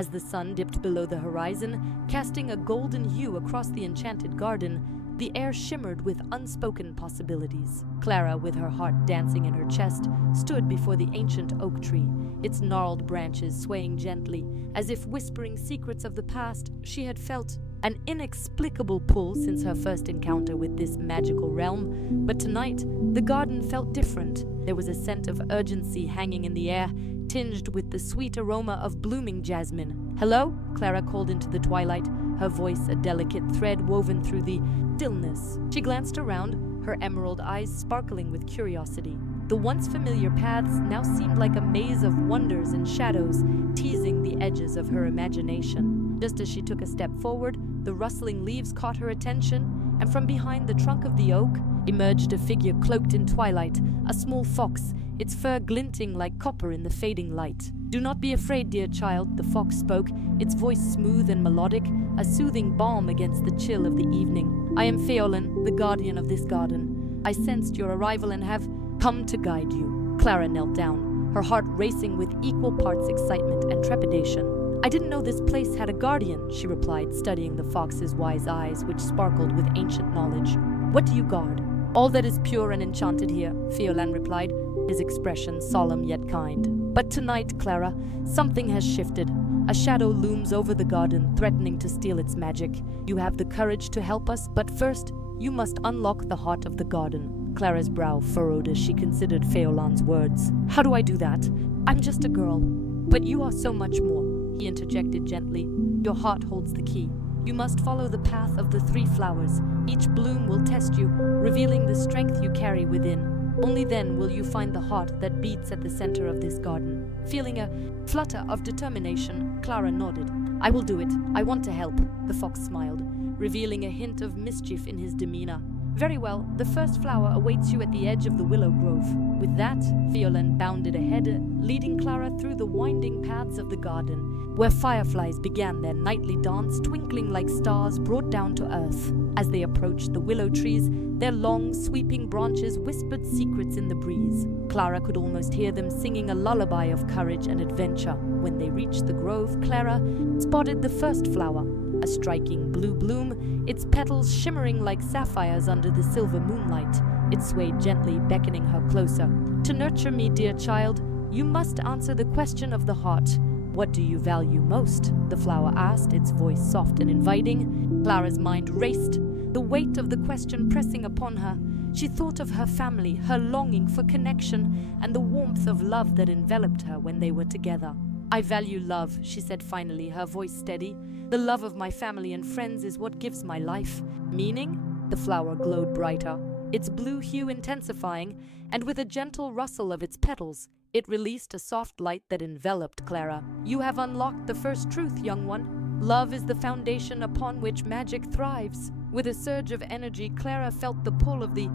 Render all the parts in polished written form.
As the sun dipped below the horizon, casting a golden hue across the enchanted garden, the air shimmered with unspoken possibilities. Clara, with her heart dancing in her chest, stood before the ancient oak tree, its gnarled branches swaying gently, as if whispering secrets of the past she had felt an inexplicable pull since her first encounter with this magical realm. But tonight, the garden felt different. There was a scent of urgency hanging in the air, tinged with the sweet aroma of blooming jasmine. "Hello?" Clara called into the twilight, her voice a delicate thread woven through the stillness. She glanced around, her emerald eyes sparkling with curiosity. The once familiar paths now seemed like a maze of wonders and shadows, teasing the edges of her imagination. Just as she took a step forward, the rustling leaves caught her attention, and from behind the trunk of the oak emerged a figure cloaked in twilight, a small fox, its fur glinting like copper in the fading light. "Do not be afraid, dear child," the fox spoke, its voice smooth and melodic, a soothing balm against the chill of the evening. "I am Feolin, the guardian of this garden. I sensed your arrival and have come to guide you." Clara knelt down, her heart racing with equal parts excitement and trepidation. "I didn't know this place had a guardian," she replied, studying the fox's wise eyes, which sparkled with ancient knowledge. "What do you guard?" "All that is pure and enchanted here," Feolin replied, his expression solemn yet kind. "But tonight, Clara, something has shifted. A shadow looms over the garden, threatening to steal its magic. You have the courage to help us, but first, you must unlock the heart of the garden." Clara's brow furrowed as she considered Feolin's words. "How do I do that? I'm just a girl." "But you are so much more," he interjected gently. "Your heart holds the key. You must follow the path of the 3 flowers. Each bloom will test you, revealing the strength you carry within. Only then will you find the heart that beats at the center of this garden." Feeling a flutter of determination, Clara nodded. "I will do it. I want to help," the fox smiled, revealing a hint of mischief in his demeanor. "Very well, the first flower awaits you at the edge of the willow grove." With that, Feolin bounded ahead, leading Clara through the winding paths of the garden, where fireflies began their nightly dance, twinkling like stars brought down to earth. As they approached the willow trees, their long, sweeping branches whispered secrets in the breeze. Clara could almost hear them singing a lullaby of courage and adventure. When they reached the grove, Clara spotted the first flower, a striking blue bloom, its petals shimmering like sapphires under the silver moonlight. It swayed gently, beckoning her closer. "To nurture me, dear child, you must answer the question of the heart. What do you value most?" the flower asked, its voice soft and inviting. Clara's mind raced, the weight of the question pressing upon her. She thought of her family, her longing for connection, and the warmth of love that enveloped her when they were together. "I value love," she said finally, her voice steady. "The love of my family and friends is what gives my life." "Meaning?" The flower glowed brighter, its blue hue intensifying, and with a gentle rustle of its petals, it released a soft light that enveloped Clara. "You have unlocked the first truth, young one. Love is the foundation upon which magic thrives." With a surge of energy, Clara felt the pull of the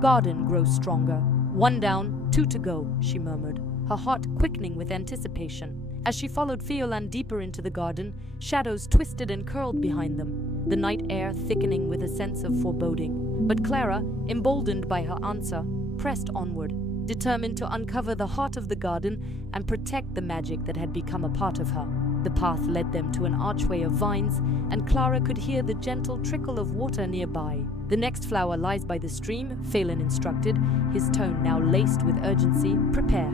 garden grow stronger. "1 down, 2 to go," she murmured, her heart quickening with anticipation. As she followed Feolin deeper into the garden, shadows twisted and curled behind them, the night air thickening with a sense of foreboding. But Clara, emboldened by her answer, pressed onward, determined to uncover the heart of the garden and protect the magic that had become a part of her. The path led them to an archway of vines, and Clara could hear the gentle trickle of water nearby. "The next flower lies by the stream," Feolin instructed, his tone now laced with urgency. "Prepare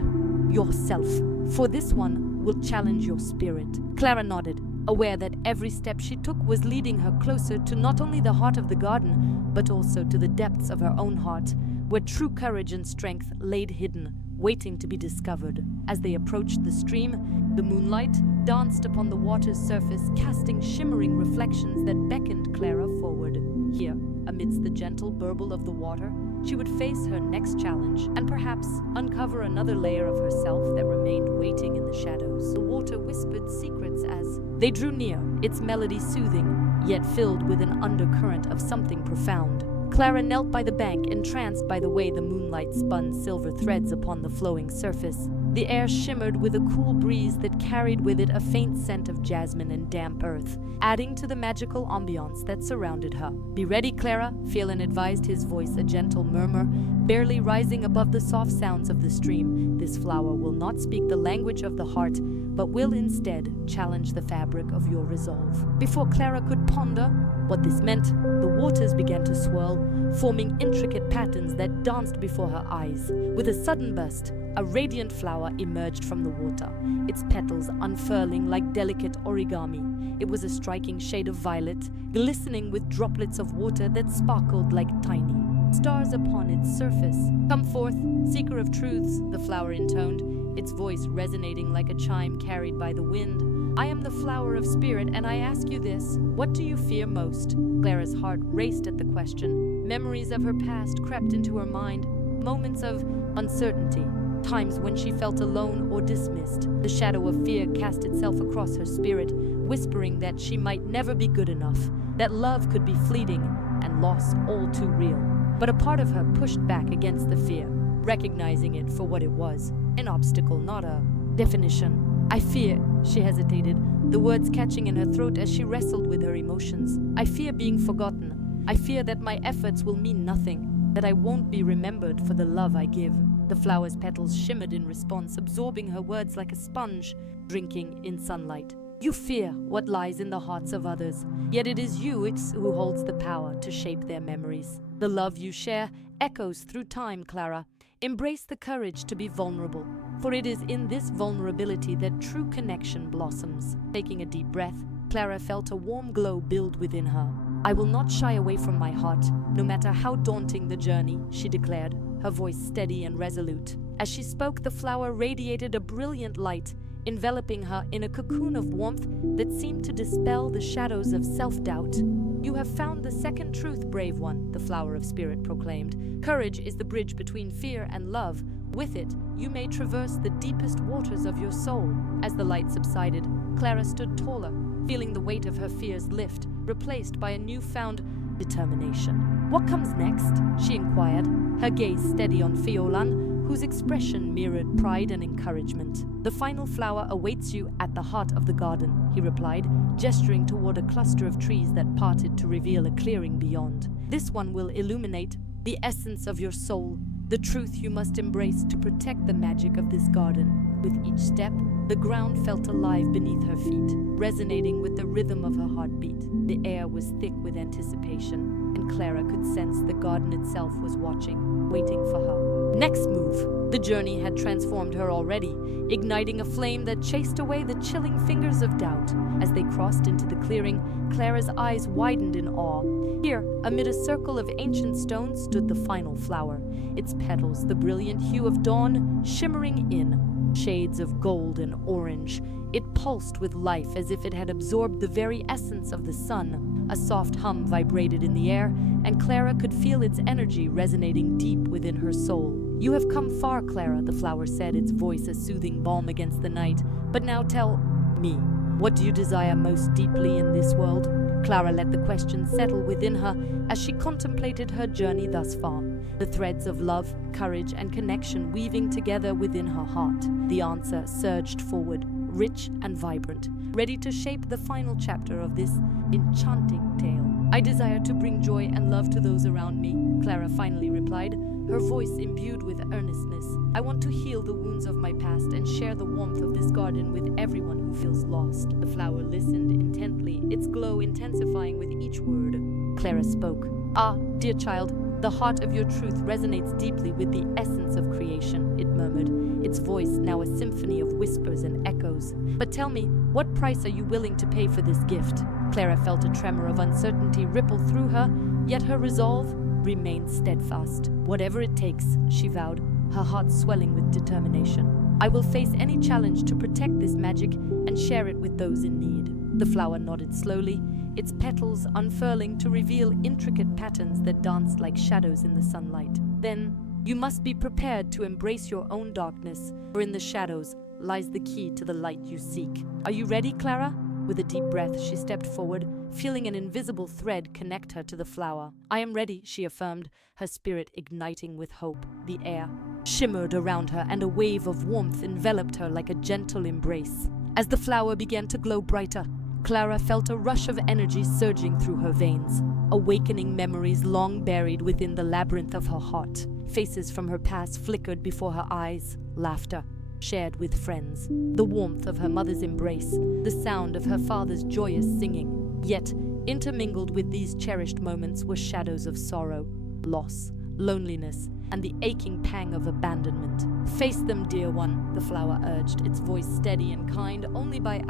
yourself, for this one will challenge your spirit." Clara nodded, aware that every step she took was leading her closer to not only the heart of the garden, but also to the depths of her own heart, where true courage and strength laid hidden, waiting to be discovered. As they approached the stream, the moonlight danced upon the water's surface, casting shimmering reflections that beckoned Clara forward. Here, amidst the gentle burble of the water, she would face her next challenge and perhaps uncover another layer of herself that remained waiting in the shadows. The water whispered secrets as they drew near, its melody soothing, yet filled with an undercurrent of something profound. Clara knelt by the bank, entranced by the way the moonlight spun silver threads upon the flowing surface. The air shimmered with a cool breeze that carried with it a faint scent of jasmine and damp earth, adding to the magical ambience that surrounded her. "Be ready, Clara," Phelan advised, his voice a gentle murmur, barely rising above the soft sounds of the stream. "This flower will not speak the language of the heart, but will instead challenge the fabric of your resolve." Before Clara could ponder what this meant, the waters began to swirl, forming intricate patterns that danced before her eyes. With a sudden burst, a radiant flower emerged from the water, its petals unfurling like delicate origami. It was a striking shade of violet, glistening with droplets of water that sparkled like tiny stars upon its surface. "Come forth, seeker of truths," the flower intoned, its voice resonating like a chime carried by the wind. "I am the flower of spirit, and I ask you this: what do you fear most?" Clara's heart raced at the question. Memories of her past crept into her mind, moments of uncertainty, times when she felt alone or dismissed. The shadow of fear cast itself across her spirit, whispering that she might never be good enough, that love could be fleeting, and loss all too real. But a part of her pushed back against the fear, recognizing it for what it was, an obstacle, not a definition. "I fear," she hesitated, the words catching in her throat as she wrestled with her emotions. "I fear being forgotten. I fear that my efforts will mean nothing, that I won't be remembered for the love I give." The flower's petals shimmered in response, absorbing her words like a sponge drinking in sunlight. "You fear what lies in the hearts of others, yet it is you who holds the power to shape their memories. The love you share echoes through time, Clara. Embrace the courage to be vulnerable, for it is in this vulnerability that true connection blossoms." Taking a deep breath, Clara felt a warm glow build within her. "I will not shy away from my heart, no matter how daunting the journey," she declared, her voice steady and resolute. As she spoke, the flower radiated a brilliant light, enveloping her in a cocoon of warmth that seemed to dispel the shadows of self-doubt. "You have found the second truth, brave one," the flower of spirit proclaimed. "Courage is the bridge between fear and love. With it, you may traverse the deepest waters of your soul." As the light subsided, Clara stood taller, feeling the weight of her fears lift, replaced by a newfound determination. "What comes next?" she inquired, her gaze steady on Fiolan, whose expression mirrored pride and encouragement. "The final flower awaits you at the heart of the garden," he replied, gesturing toward a cluster of trees that parted to reveal a clearing beyond. "This one will illuminate the essence of your soul, the truth you must embrace to protect the magic of this garden." With each step, the ground felt alive beneath her feet, resonating with the rhythm of her heartbeat. The air was thick with anticipation, and Clara could sense the garden itself was watching, waiting for her. Next move. The journey had transformed her already, igniting a flame that chased away the chilling fingers of doubt. As they crossed into the clearing, Clara's eyes widened in awe. Here, amid a circle of ancient stones, stood the final flower, its petals the brilliant hue of dawn shimmering in shades of gold and orange. It pulsed with life as if it had absorbed the very essence of the sun. A soft hum vibrated in the air, and Clara could feel its energy resonating deep within her soul. "You have come far, Clara," the flower said, its voice a soothing balm against the night. "But now tell me, what do you desire most deeply in this world?" Clara let the question settle within her as she contemplated her journey thus far, the threads of love, courage, and connection weaving together within her heart. The answer surged forward, rich and vibrant, ready to shape the final chapter of this enchanting tale. "I desire to bring joy and love to those around me," Clara finally replied, her voice imbued with earnestness. "I want to heal the wounds of my past and share the warmth of this garden with everyone who feels lost." The flower listened intently, its glow intensifying with each word. Clara spoke. "Ah, dear child, the heart of your truth resonates deeply with the essence of creation," it murmured, its voice now a symphony of whispers and echoes. "But tell me, what price are you willing to pay for this gift?" Clara felt a tremor of uncertainty ripple through her, yet her resolve remained steadfast. "Whatever it takes," she vowed, her heart swelling with determination. "I will face any challenge to protect this magic and share it with those in need." The flower nodded slowly, its petals unfurling to reveal intricate patterns that danced like shadows in the sunlight. "Then, you must be prepared to embrace your own darkness, for in the shadows lies the key to the light you seek. Are you ready, Clara?" With a deep breath, she stepped forward, feeling an invisible thread connect her to the flower. "I am ready," she affirmed, her spirit igniting with hope. The air shimmered around her, and a wave of warmth enveloped her like a gentle embrace. As the flower began to glow brighter, Clara felt a rush of energy surging through her veins, awakening memories long buried within the labyrinth of her heart. Faces from her past flickered before her eyes, laughter shared with friends, the warmth of her mother's embrace, the sound of her father's joyous singing. Yet, intermingled with these cherished moments were shadows of sorrow, loss, loneliness, and the aching pang of abandonment. "Face them, dear one," the flower urged, its voice steady and kind. "Only by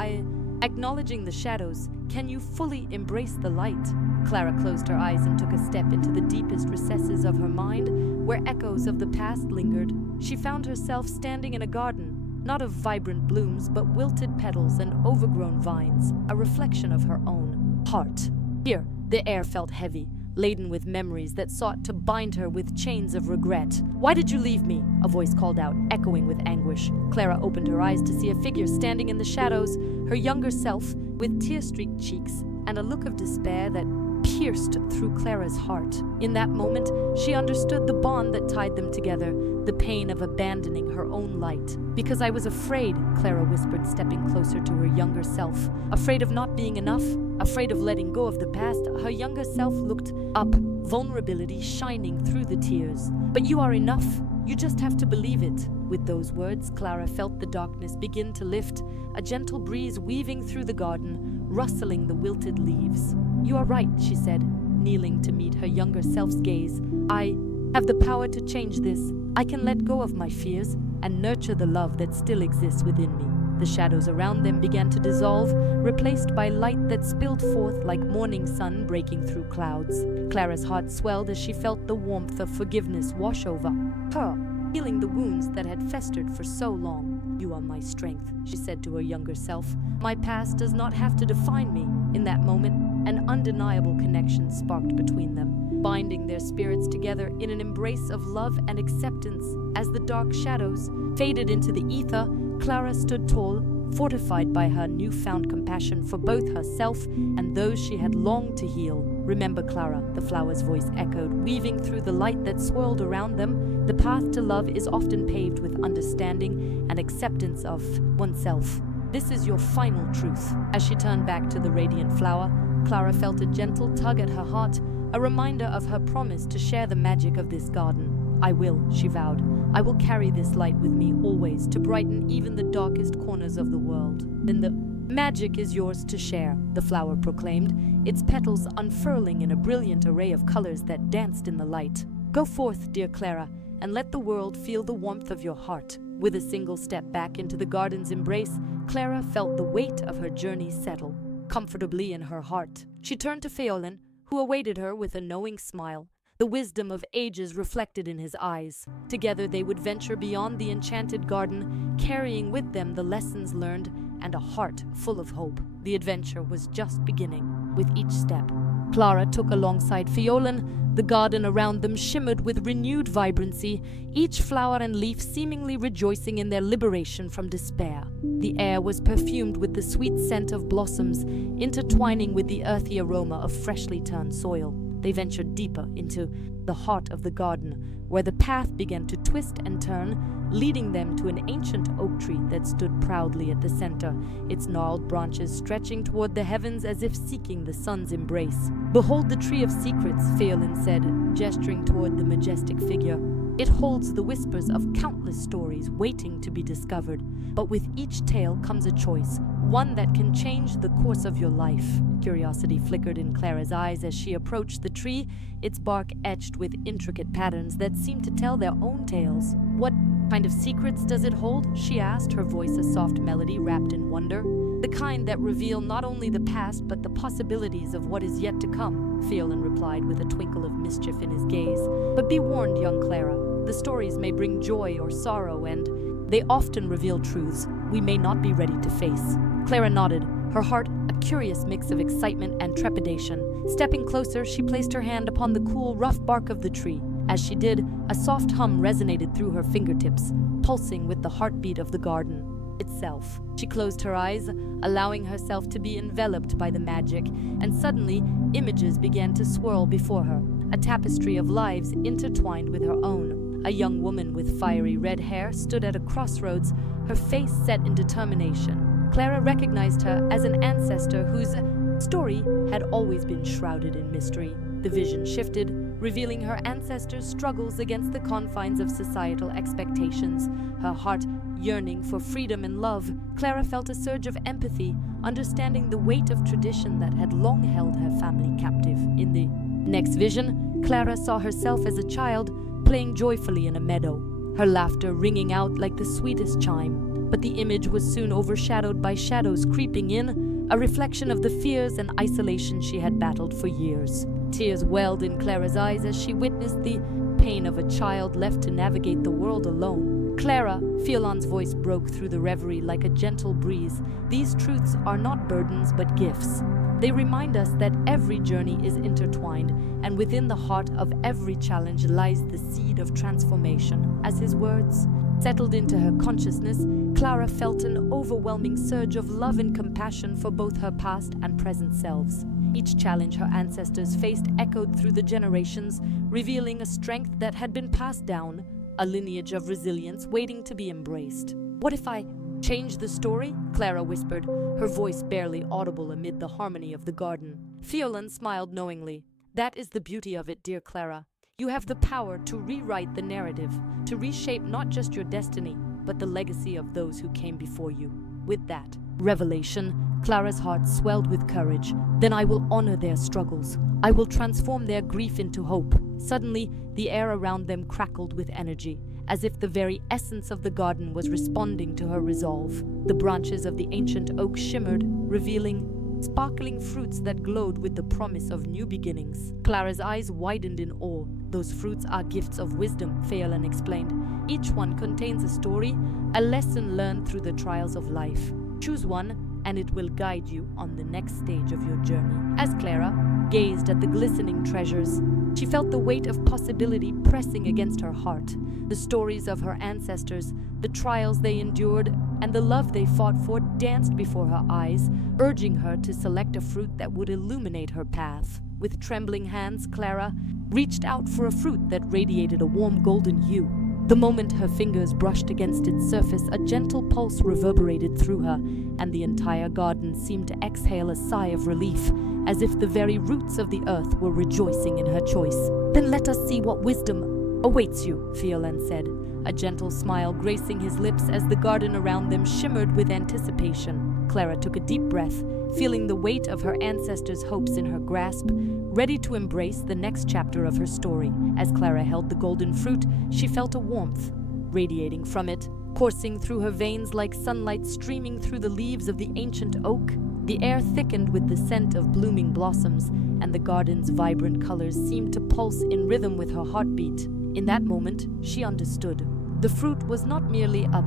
acknowledging the shadows can you fully embrace the light." Clara closed her eyes and took a step into the deepest recesses of her mind, where echoes of the past lingered. She found herself standing in a garden, not of vibrant blooms, but wilted petals and overgrown vines, a reflection of her own heart. Here, the air felt heavy, laden with memories that sought to bind her with chains of regret. "Why did you leave me?" a voice called out, echoing with anguish. Clara opened her eyes to see a figure standing in the shadows, her younger self, with tear-streaked cheeks and a look of despair that pierced through Clara's heart. In that moment, she understood the bond that tied them together, the pain of abandoning her own light. "Because I was afraid," Clara whispered, stepping closer to her younger self. "Afraid of not being enough, afraid of letting go of the past." Her younger self looked up, vulnerability shining through the tears. "But you are enough. You just have to believe it." With those words, Clara felt the darkness begin to lift, a gentle breeze weaving through the garden, rustling the wilted leaves. "You are right," she said, kneeling to meet her younger self's gaze. "I have the power to change this. I can let go of my fears and nurture the love that still exists within me." The shadows around them began to dissolve, replaced by light that spilled forth like morning sun breaking through clouds. Clara's heart swelled as she felt the warmth of forgiveness wash over her, healing the wounds that had festered for so long. "You are my strength," she said to her younger self. "My past does not have to define me." In that moment, an undeniable connection sparked between them, binding their spirits together in an embrace of love and acceptance. As the dark shadows faded into the ether, Clara stood tall, fortified by her newfound compassion for both herself and those she had longed to heal. "Remember, Clara," the flower's voice echoed, weaving through the light that swirled around them, "the path to love is often paved with understanding and acceptance of oneself. This is your final truth." As she turned back to the radiant flower, Clara felt a gentle tug at her heart, a reminder of her promise to share the magic of this garden. "I will," she vowed. "I will carry this light with me always to brighten even the darkest corners of the world." "Then the magic is yours to share," the flower proclaimed, its petals unfurling in a brilliant array of colors that danced in the light. "Go forth, dear Clara, and let the world feel the warmth of your heart." With a single step back into the garden's embrace, Clara felt the weight of her journey settle comfortably in her heart. She turned to Pheolin, who awaited her with a knowing smile, the wisdom of ages reflected in his eyes. Together they would venture beyond the enchanted garden, carrying with them the lessons learned and a heart full of hope. The adventure was just beginning. With each step Clara took alongside Pheolin, the garden around them shimmered with renewed vibrancy, each flower and leaf seemingly rejoicing in their liberation from despair. The air was perfumed with the sweet scent of blossoms, intertwining with the earthy aroma of freshly turned soil. They ventured deeper into the heart of the garden, where the path began to twist and turn, leading them to an ancient oak tree that stood proudly at the center, its gnarled branches stretching toward the heavens as if seeking the sun's embrace. "Behold the tree of secrets," Pheolin said, gesturing toward the majestic figure. "It holds the whispers of countless stories waiting to be discovered, but with each tale comes a choice, one that can change the course of your life." Curiosity flickered in Clara's eyes as she approached the tree, its bark etched with intricate patterns that seemed to tell their own tales. "What kind of secrets does it hold?" she asked, her voice a soft melody wrapped in wonder. "The kind that reveal not only the past but the possibilities of what is yet to come," Pheolin replied with a twinkle of mischief in his gaze. "But be warned, young Clara, the stories may bring joy or sorrow, and they often reveal truths we may not be ready to face." Clara nodded, her heart a curious mix of excitement and trepidation. Stepping closer, she placed her hand upon the cool, rough bark of the tree. As she did, a soft hum resonated through her fingertips, pulsing with the heartbeat of the garden itself. She closed her eyes, allowing herself to be enveloped by the magic, and suddenly images began to swirl before her, a tapestry of lives intertwined with her own. A young woman with fiery red hair stood at a crossroads, her face set in determination. Clara recognized her as an ancestor whose story had always been shrouded in mystery. The vision shifted, revealing her ancestors' struggles against the confines of societal expectations. Her heart yearning for freedom and love, Clara felt a surge of empathy, understanding the weight of tradition that had long held her family captive. In the next vision, Clara saw herself as a child playing joyfully in a meadow, her laughter ringing out like the sweetest chime. But the image was soon overshadowed by shadows creeping in, a reflection of the fears and isolation she had battled for years. Tears welled in Clara's eyes as she witnessed the pain of a child left to navigate the world alone. Clara, Fiolan's voice broke through the reverie like a gentle breeze. These truths are not burdens but gifts. They remind us that every journey is intertwined, and within the heart of every challenge lies the seed of transformation. As his words settled into her consciousness, Clara felt an overwhelming surge of love and compassion for both her past and present selves. Each challenge her ancestors faced echoed through the generations, revealing a strength that had been passed down, a lineage of resilience waiting to be embraced. "What if I change the story?" Clara whispered, her voice barely audible amid the harmony of the garden. Fiolan smiled knowingly. "That is the beauty of it, dear Clara. You have the power to rewrite the narrative, to reshape not just your destiny, but the legacy of those who came before you." With that revelation, Clara's heart swelled with courage. "Then I will honor their struggles. I will transform their grief into hope." Suddenly, the air around them crackled with energy, as if the very essence of the garden was responding to her resolve. The branches of the ancient oak shimmered, revealing sparkling fruits that glowed with the promise of new beginnings. Clara's eyes widened in awe. "Those fruits are gifts of wisdom," Phelan explained. "Each one contains a story, a lesson learned through the trials of life. Choose one, and it will guide you on the next stage of your journey." As Clara gazed at the glistening treasures, she felt the weight of possibility pressing against her heart. The stories of her ancestors, the trials they endured, and the love they fought for danced before her eyes, urging her to select a fruit that would illuminate her path. With trembling hands, Clara reached out for a fruit that radiated a warm golden hue. The moment her fingers brushed against its surface, a gentle pulse reverberated through her, and the entire garden seemed to exhale a sigh of relief, as if the very roots of the earth were rejoicing in her choice. "Then let us see what wisdom awaits you," Fiolan said, a gentle smile gracing his lips as the garden around them shimmered with anticipation. Clara took a deep breath, feeling the weight of her ancestors' hopes in her grasp, ready to embrace the next chapter of her story. As Clara held the golden fruit, she felt a warmth radiating from it, coursing through her veins like sunlight streaming through the leaves of the ancient oak. The air thickened with the scent of blooming blossoms, and the garden's vibrant colors seemed to pulse in rhythm with her heartbeat. In that moment, she understood. The fruit was not merely a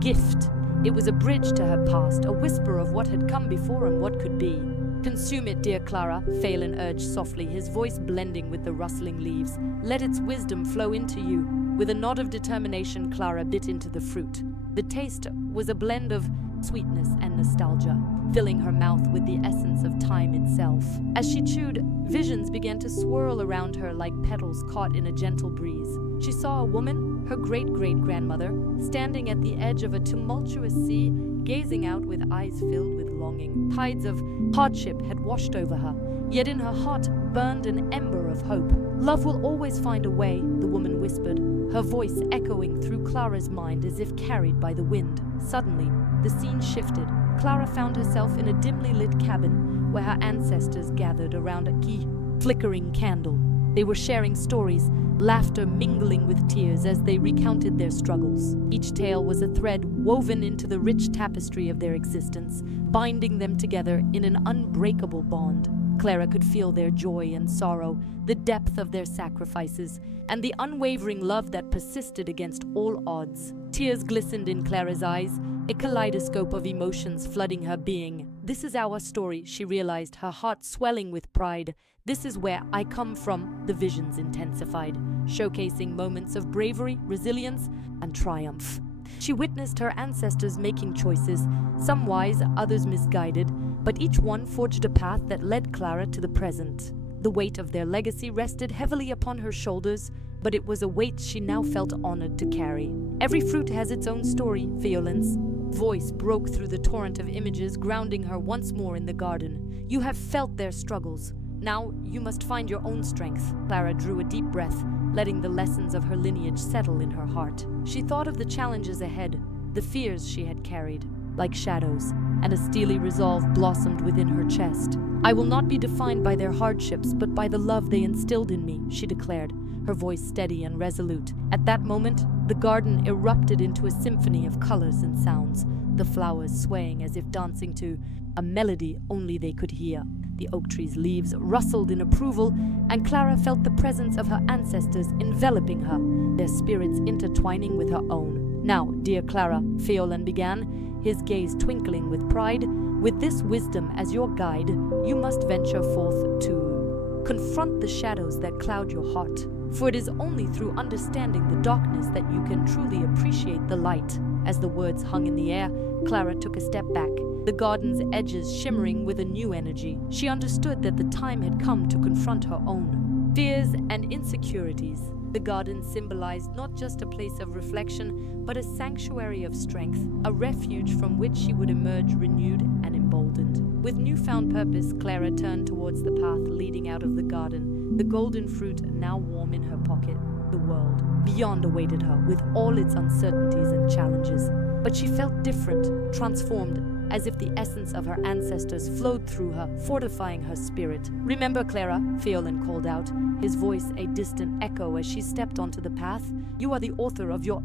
gift. It was a bridge to her past, a whisper of what had come before and what could be. "Consume it, dear Clara," Phelan urged softly, his voice blending with the rustling leaves. "Let its wisdom flow into you." With a nod of determination, Clara bit into the fruit. The taste was a blend of sweetness and nostalgia, filling her mouth with the essence of time itself. As she chewed, visions began to swirl around her like petals caught in a gentle breeze. She saw a woman, her great-great-grandmother, standing at the edge of a tumultuous sea, gazing out with eyes filled with longing. Tides of hardship had washed over her, yet in her heart burned an ember of hope. "Love will always find a way," the woman whispered, her voice echoing through Clara's mind as if carried by the wind. Suddenly, the scene shifted. Clara found herself in a dimly lit cabin where her ancestors gathered around a key flickering candle. They were sharing stories, laughter mingling with tears as they recounted their struggles. Each tale was a thread woven into the rich tapestry of their existence, binding them together in an unbreakable bond. Clara could feel their joy and sorrow, the depth of their sacrifices, and the unwavering love that persisted against all odds. Tears glistened in Clara's eyes, a kaleidoscope of emotions flooding her being. "This is our story," she realized, her heart swelling with pride. "This is where I come from," the visions intensified, showcasing moments of bravery, resilience, and triumph. She witnessed her ancestors making choices, some wise, others misguided, but each one forged a path that led Clara to the present. The weight of their legacy rested heavily upon her shoulders, but it was a weight she now felt honored to carry. Every fruit has its own story, Violin's voice broke through the torrent of images, grounding her once more in the garden. You have felt their struggles. Now you must find your own strength. Clara drew a deep breath, letting the lessons of her lineage settle in her heart. She thought of the challenges ahead, the fears she had carried, like shadows, and a steely resolve blossomed within her chest. I will not be defined by their hardships, but by the love they instilled in me, she declared, her voice steady and resolute. At that moment, the garden erupted into a symphony of colors and sounds, the flowers swaying as if dancing to a melody only they could hear. The oak tree's leaves rustled in approval, and Clara felt the presence of her ancestors enveloping her, their spirits intertwining with her own. Now, dear Clara, Fiolan began, his gaze twinkling with pride, with this wisdom as your guide, you must venture forth to confront the shadows that cloud your heart. For it is only through understanding the darkness that you can truly appreciate the light. As the words hung in the air, Clara took a step back, the garden's edges shimmering with a new energy. She understood that the time had come to confront her own fears and insecurities. The garden symbolized not just a place of reflection, but a sanctuary of strength, a refuge from which she would emerge renewed and emboldened. With newfound purpose, Clara turned towards the path leading out of the garden, the golden fruit now warm in her pocket. The world beyond awaited her, with all its uncertainties and challenges. But she felt different, transformed, as if the essence of her ancestors flowed through her, fortifying her spirit. Remember, Clara, Fiolan called out, his voice a distant echo as she stepped onto the path. You are the author of your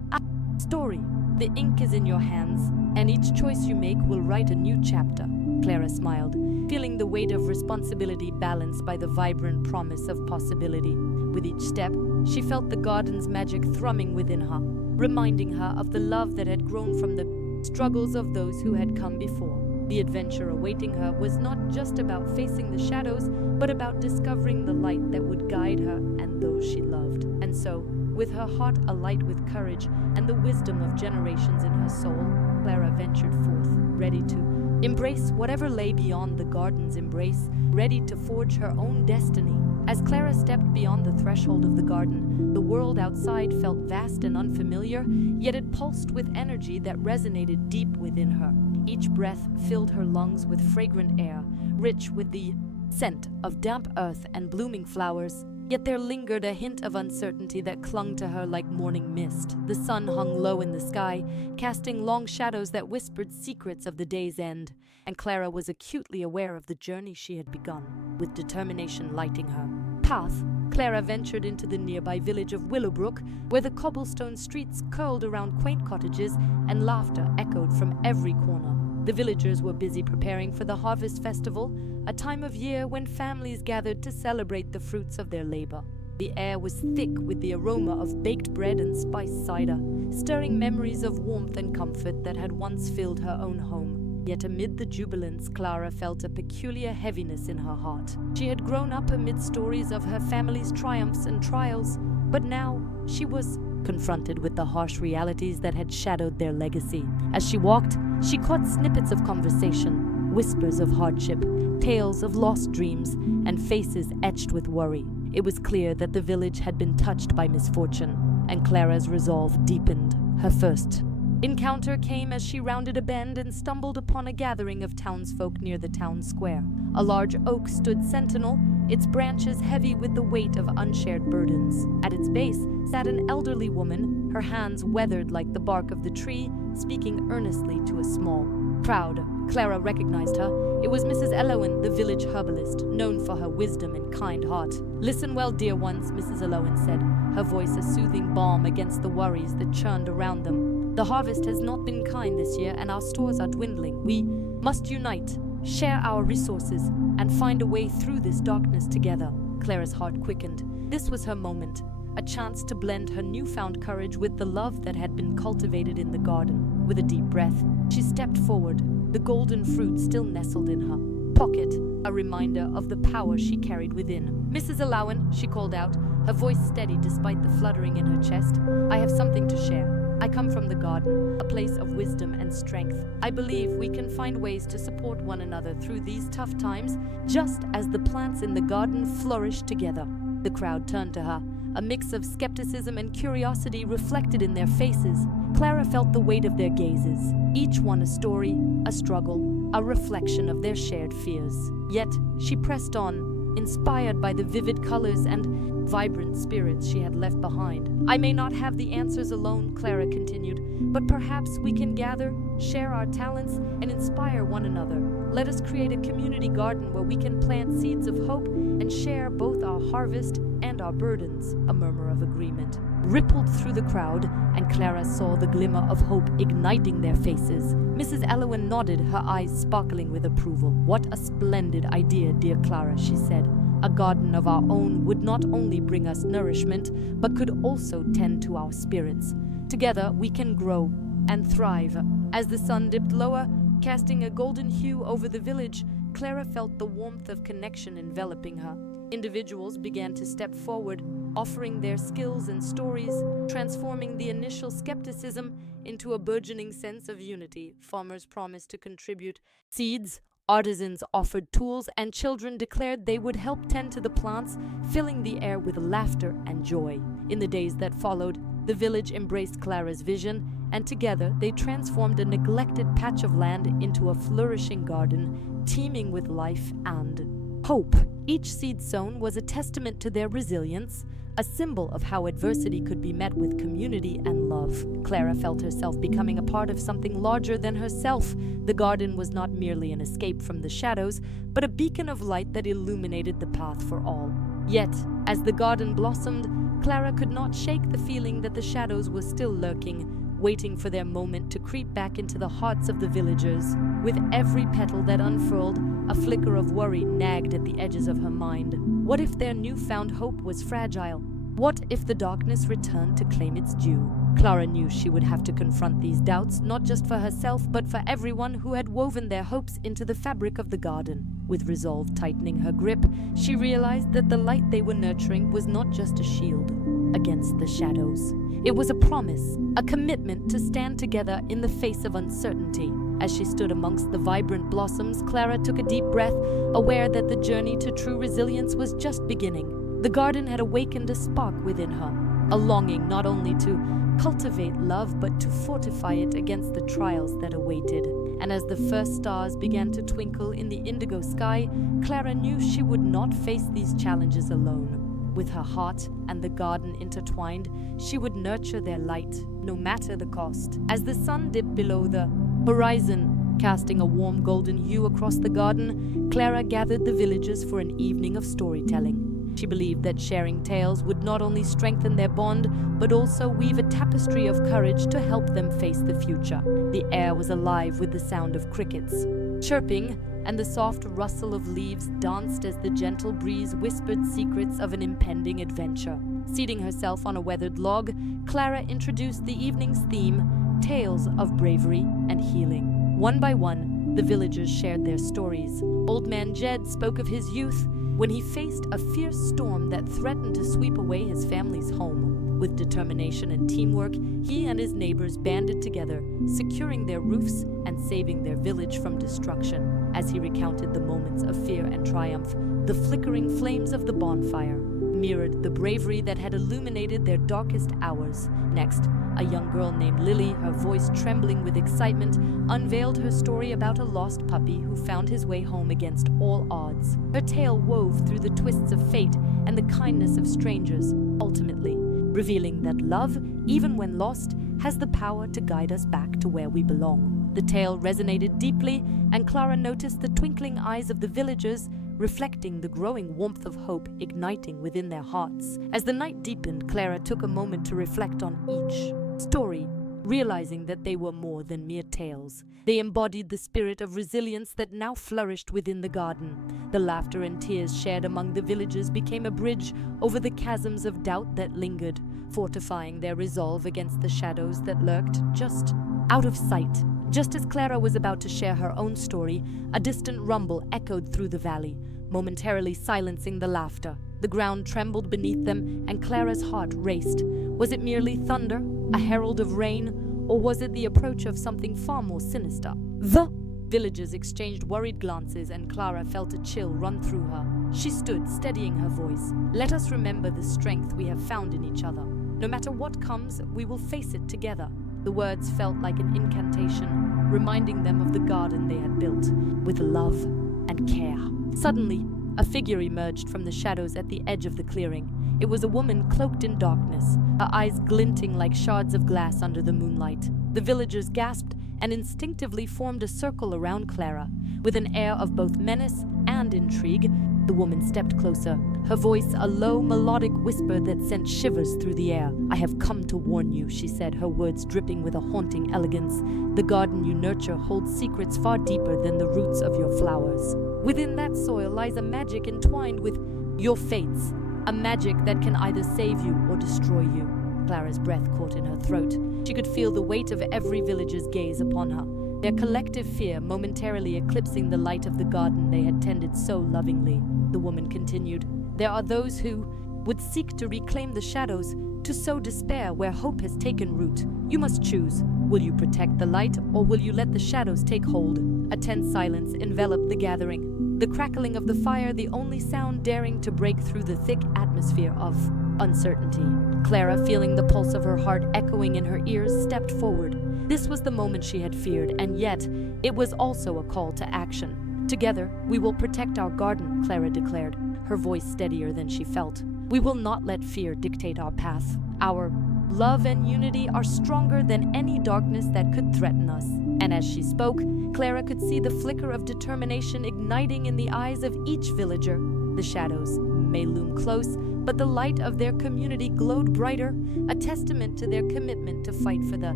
story. The ink is in your hands, and each choice you make will write a new chapter. Clara smiled, feeling the weight of responsibility balanced by the vibrant promise of possibility. With each step, she felt the garden's magic thrumming within her, reminding her of the love that had grown from the struggles of those who had come before. The adventure awaiting her was not just about facing the shadows, but about discovering the light that would guide her and those she loved. And so, with her heart alight with courage and the wisdom of generations in her soul, Clara ventured forth, ready to embrace whatever lay beyond the garden's embrace, ready to forge her own destiny. As Clara stepped beyond the threshold of the garden, the world outside felt vast and unfamiliar, yet it pulsed with energy that resonated deep within her. Each breath filled her lungs with fragrant air, rich with the scent of damp earth and blooming flowers. Yet there lingered a hint of uncertainty that clung to her like morning mist. The sun hung low in the sky, casting long shadows that whispered secrets of the day's end, and Clara was acutely aware of the journey she had begun, with determination lighting her path. Clara ventured into the nearby village of Willowbrook, where the cobblestone streets curled around quaint cottages and laughter echoed from every corner. The villagers were busy preparing for the harvest festival, a time of year when families gathered to celebrate the fruits of their labor. The air was thick with the aroma of baked bread and spiced cider, stirring memories of warmth and comfort that had once filled her own home. Yet amid the jubilance, Clara felt a peculiar heaviness in her heart. She had grown up amid stories of her family's triumphs and trials, but now she was confronted with the harsh realities that had shadowed their legacy. As she walked, she caught snippets of conversation, whispers of hardship, tales of lost dreams, and faces etched with worry. It was clear that the village had been touched by misfortune, and Clara's resolve deepened. Her first encounter came as she rounded a bend and stumbled upon a gathering of townsfolk near the town square. A large oak stood sentinel, its branches heavy with the weight of unshared burdens. At its base sat an elderly woman, her hands weathered like the bark of the tree, speaking earnestly to a small crowd. Clara recognized her. It was Mrs. Elowen, the village herbalist, known for her wisdom and kind heart. "Listen well, dear ones," Mrs. Elowen said, her voice a soothing balm against the worries that churned around them. "The harvest has not been kind this year, and our stores are dwindling. We must unite, share our resources, and find a way through this darkness together." Clara's heart quickened. This was her moment, a chance to blend her newfound courage with the love that had been cultivated in the garden. With a deep breath, she stepped forward, the golden fruit still nestled in her pocket, a reminder of the power she carried within. "Mrs. Elowen," she called out, her voice steady despite the fluttering in her chest, "I have something to share. I come from the garden, a place of wisdom and strength. I believe we can find ways to support one another through these tough times, just as the plants in the garden flourish together." The crowd turned to her, a mix of skepticism and curiosity reflected in their faces. Clara felt the weight of their gazes, each one a story, a struggle, a reflection of their shared fears. Yet, she pressed on, inspired by the vivid colors and vibrant spirits she had left behind. "I may not have the answers alone," Clara continued, "but perhaps we can gather, share our talents, and inspire one another. Let us create a community garden where we can plant seeds of hope and share both our harvest and our burdens." A murmur of agreement rippled through the crowd, and Clara saw the glimmer of hope igniting their faces. Mrs. Elowin nodded, her eyes sparkling with approval. "What a splendid idea, dear Clara," she said. "A garden of our own would not only bring us nourishment, but could also tend to our spirits. Together we can grow and thrive." As the sun dipped lower, casting a golden hue over the village, Clara felt the warmth of connection enveloping her. Individuals began to step forward, offering their skills and stories, transforming the initial skepticism into a burgeoning sense of unity. Farmers promised to contribute seeds, artisans offered tools, and children declared they would help tend to the plants, filling the air with laughter and joy. In the days that followed, the village embraced Clara's vision, and together they transformed a neglected patch of land into a flourishing garden, teeming with life and hope. Each seed sown was a testament to their resilience, a symbol of how adversity could be met with community and love. Clara felt herself becoming a part of something larger than herself. The garden was not merely an escape from the shadows, but a beacon of light that illuminated the path for all. Yet, as the garden blossomed, Clara could not shake the feeling that the shadows were still lurking, waiting for their moment to creep back into the hearts of the villagers. With every petal that unfurled, a flicker of worry nagged at the edges of her mind. What if their newfound hope was fragile? What if the darkness returned to claim its due? Clara knew she would have to confront these doubts, not just for herself, but for everyone who had woven their hopes into the fabric of the garden. With resolve tightening her grip, she realized that the light they were nurturing was not just a shield against the shadows. It was a promise, a commitment to stand together in the face of uncertainty. As she stood amongst the vibrant blossoms, Clara took a deep breath, aware that the journey to true resilience was just beginning. The garden had awakened a spark within her, a longing not only to cultivate love, but to fortify it against the trials that awaited. And as the first stars began to twinkle in the indigo sky, Clara knew she would not face these challenges alone. With her heart and the garden intertwined, she would nurture their light, no matter the cost. As the sun dipped below the horizon, casting a warm golden hue across the garden, Clara gathered the villagers for an evening of storytelling. She believed that sharing tales would not only strengthen their bond, but also weave a tapestry of courage to help them face the future. The air was alive with the sound of crickets chirping, and the soft rustle of leaves danced as the gentle breeze whispered secrets of an impending adventure. Seating herself on a weathered log, Clara introduced the evening's theme, tales of bravery and healing. One by one, the villagers shared their stories. Old Man Jed spoke of his youth when he faced a fierce storm that threatened to sweep away his family's home. With determination and teamwork, he and his neighbors banded together, securing their roofs and saving their village from destruction. As he recounted the moments of fear and triumph, the flickering flames of the bonfire mirrored the bravery that had illuminated their darkest hours. Next, a young girl named Lily, her voice trembling with excitement, unveiled her story about a lost puppy who found his way home against all odds. Her tale wove through the twists of fate and the kindness of strangers, ultimately revealing that love, even when lost, has the power to guide us back to where we belong. The tale resonated deeply, and Clara noticed the twinkling eyes of the villagers, reflecting the growing warmth of hope igniting within their hearts. As the night deepened, Clara took a moment to reflect on each story, realizing that they were more than mere tales. They embodied the spirit of resilience that now flourished within the garden. The laughter and tears shared among the villagers became a bridge over the chasms of doubt that lingered, fortifying their resolve against the shadows that lurked just out of sight. Just as Clara was about to share her own story, a distant rumble echoed through the valley, momentarily silencing the laughter. The ground trembled beneath them, and Clara's heart raced. Was it merely thunder, a herald of rain, or was it the approach of something far more sinister? The Villagers exchanged worried glances, and Clara felt a chill run through her. She stood, steadying her voice. "Let us remember the strength we have found in each other. No matter what comes, we will face it together." The words felt like an incantation, reminding them of the garden they had built, with love and care. Suddenly, a figure emerged from the shadows at the edge of the clearing. It was a woman cloaked in darkness, her eyes glinting like shards of glass under the moonlight. The villagers gasped and instinctively formed a circle around Clara. With an air of both menace and intrigue, the woman stepped closer, her voice a low, melodic whisper that sent shivers through the air. "I have come to warn you," she said, her words dripping with a haunting elegance. "The garden you nurture holds secrets far deeper than the roots of your flowers. Within that soil lies a magic entwined with your fates, a magic that can either save you or destroy you." Clara's breath caught in her throat. She could feel the weight of every villager's gaze upon her, their collective fear momentarily eclipsing the light of the garden they had tended so lovingly. The woman continued, "There are those who would seek to reclaim the shadows, to sow despair where hope has taken root. You must choose. Will you protect the light, or will you let the shadows take hold?" A tense silence enveloped the gathering, the crackling of the fire the only sound daring to break through the thick atmosphere of uncertainty. Clara, feeling the pulse of her heart echoing in her ears, stepped forward. This was the moment she had feared, and yet it was also a call to action. "Together, we will protect our garden," Clara declared, her voice steadier than she felt. "We will not let fear dictate our path. Our love and unity are stronger than any darkness that could threaten us." And as she spoke, Clara could see the flicker of determination igniting in the eyes of each villager. The shadows may loom close, but the light of their community glowed brighter, a testament to their commitment to fight for the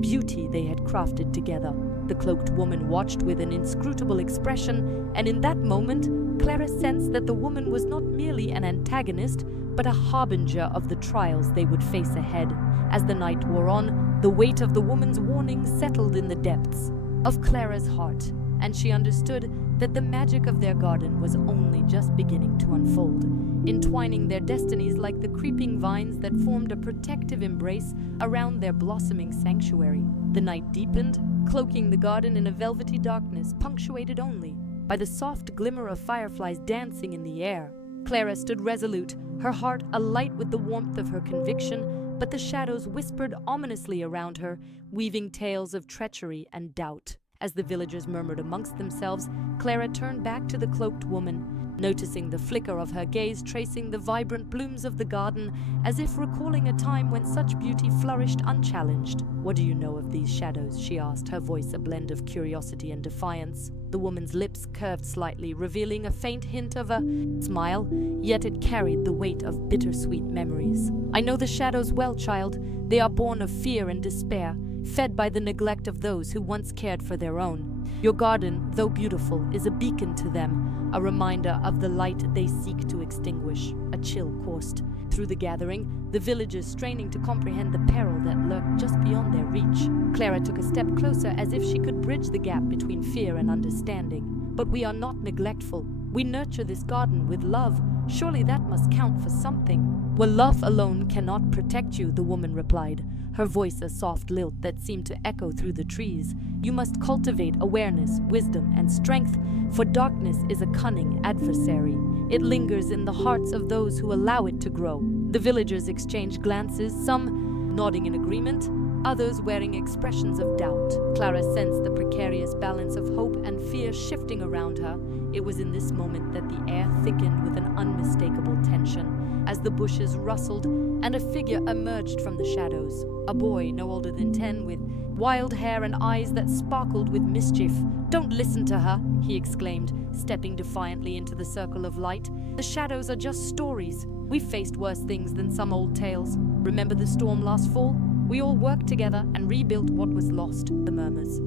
beauty they had crafted together. The cloaked woman watched with an inscrutable expression, and in that moment, Clara sensed that the woman was not merely an antagonist, but a harbinger of the trials they would face ahead. As the night wore on, the weight of the woman's warning settled in the depths of Clara's heart, and she understood that the magic of their garden was only just beginning to unfold, entwining their destinies like the creeping vines that formed a protective embrace around their blossoming sanctuary. The night deepened, cloaking the garden in a velvety darkness punctuated only by the soft glimmer of fireflies dancing in the air. Clara stood resolute, her heart alight with the warmth of her conviction, but the shadows whispered ominously around her, weaving tales of treachery and doubt. As the villagers murmured amongst themselves, Clara turned back to the cloaked woman, noticing the flicker of her gaze tracing the vibrant blooms of the garden, as if recalling a time when such beauty flourished unchallenged. "What do you know of these shadows?" she asked, her voice a blend of curiosity and defiance. The woman's lips curved slightly, revealing a faint hint of a smile, yet it carried the weight of bittersweet memories. "I know the shadows well, child. They are born of fear and despair, fed by the neglect of those who once cared for their own. Your garden, though beautiful, is a beacon to them, a reminder of the light they seek to extinguish." A chill coursed through the gathering, the villagers straining to comprehend the peril that lurked just beyond their reach. Clara took a step closer, as if she could bridge the gap between fear and understanding. "But we are not neglectful. We nurture this garden with love. Surely that must count for something." "Well, love alone cannot protect you," the woman replied, her voice a soft lilt that seemed to echo through the trees. "You must cultivate awareness, wisdom, and strength, for darkness is a cunning adversary. It lingers in the hearts of those who allow it to grow." The villagers exchanged glances, some nodding in agreement, others wearing expressions of doubt. Clara sensed the precarious balance of hope and fear shifting around her. It was in this moment that the air thickened with an unmistakable tension, as the bushes rustled and a figure emerged from the shadows. A boy no older than 10, with wild hair and eyes that sparkled with mischief. "Don't listen to her," he exclaimed, stepping defiantly into the circle of light. "The shadows are just stories. We've faced worse things than some old tales. Remember the storm last fall? We all worked together and rebuilt what was lost." The murmurs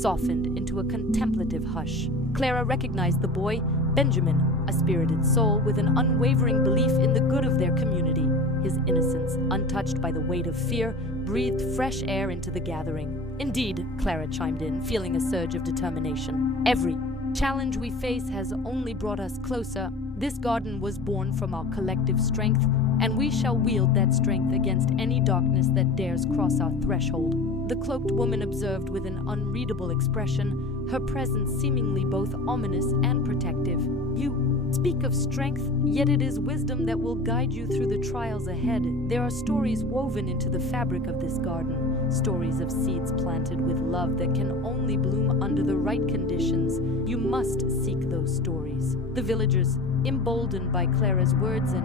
softened into a contemplative hush. Clara recognized the boy, Benjamin, a spirited soul with an unwavering belief in the good of their community. His innocence, untouched by the weight of fear, breathed fresh air into the gathering. "Indeed," Clara chimed in, feeling a surge of determination. "Every challenge we face has only brought us closer. This garden was born from our collective strength, and we shall wield that strength against any darkness that dares cross our threshold." The cloaked woman observed with an unreadable expression, her presence seemingly both ominous and protective. You speak of strength, yet it is wisdom that will guide you through the trials ahead. There are stories woven into the fabric of this garden, stories of seeds planted with love that can only bloom under the right conditions. You must seek those stories. The villagers, emboldened by Clara's words and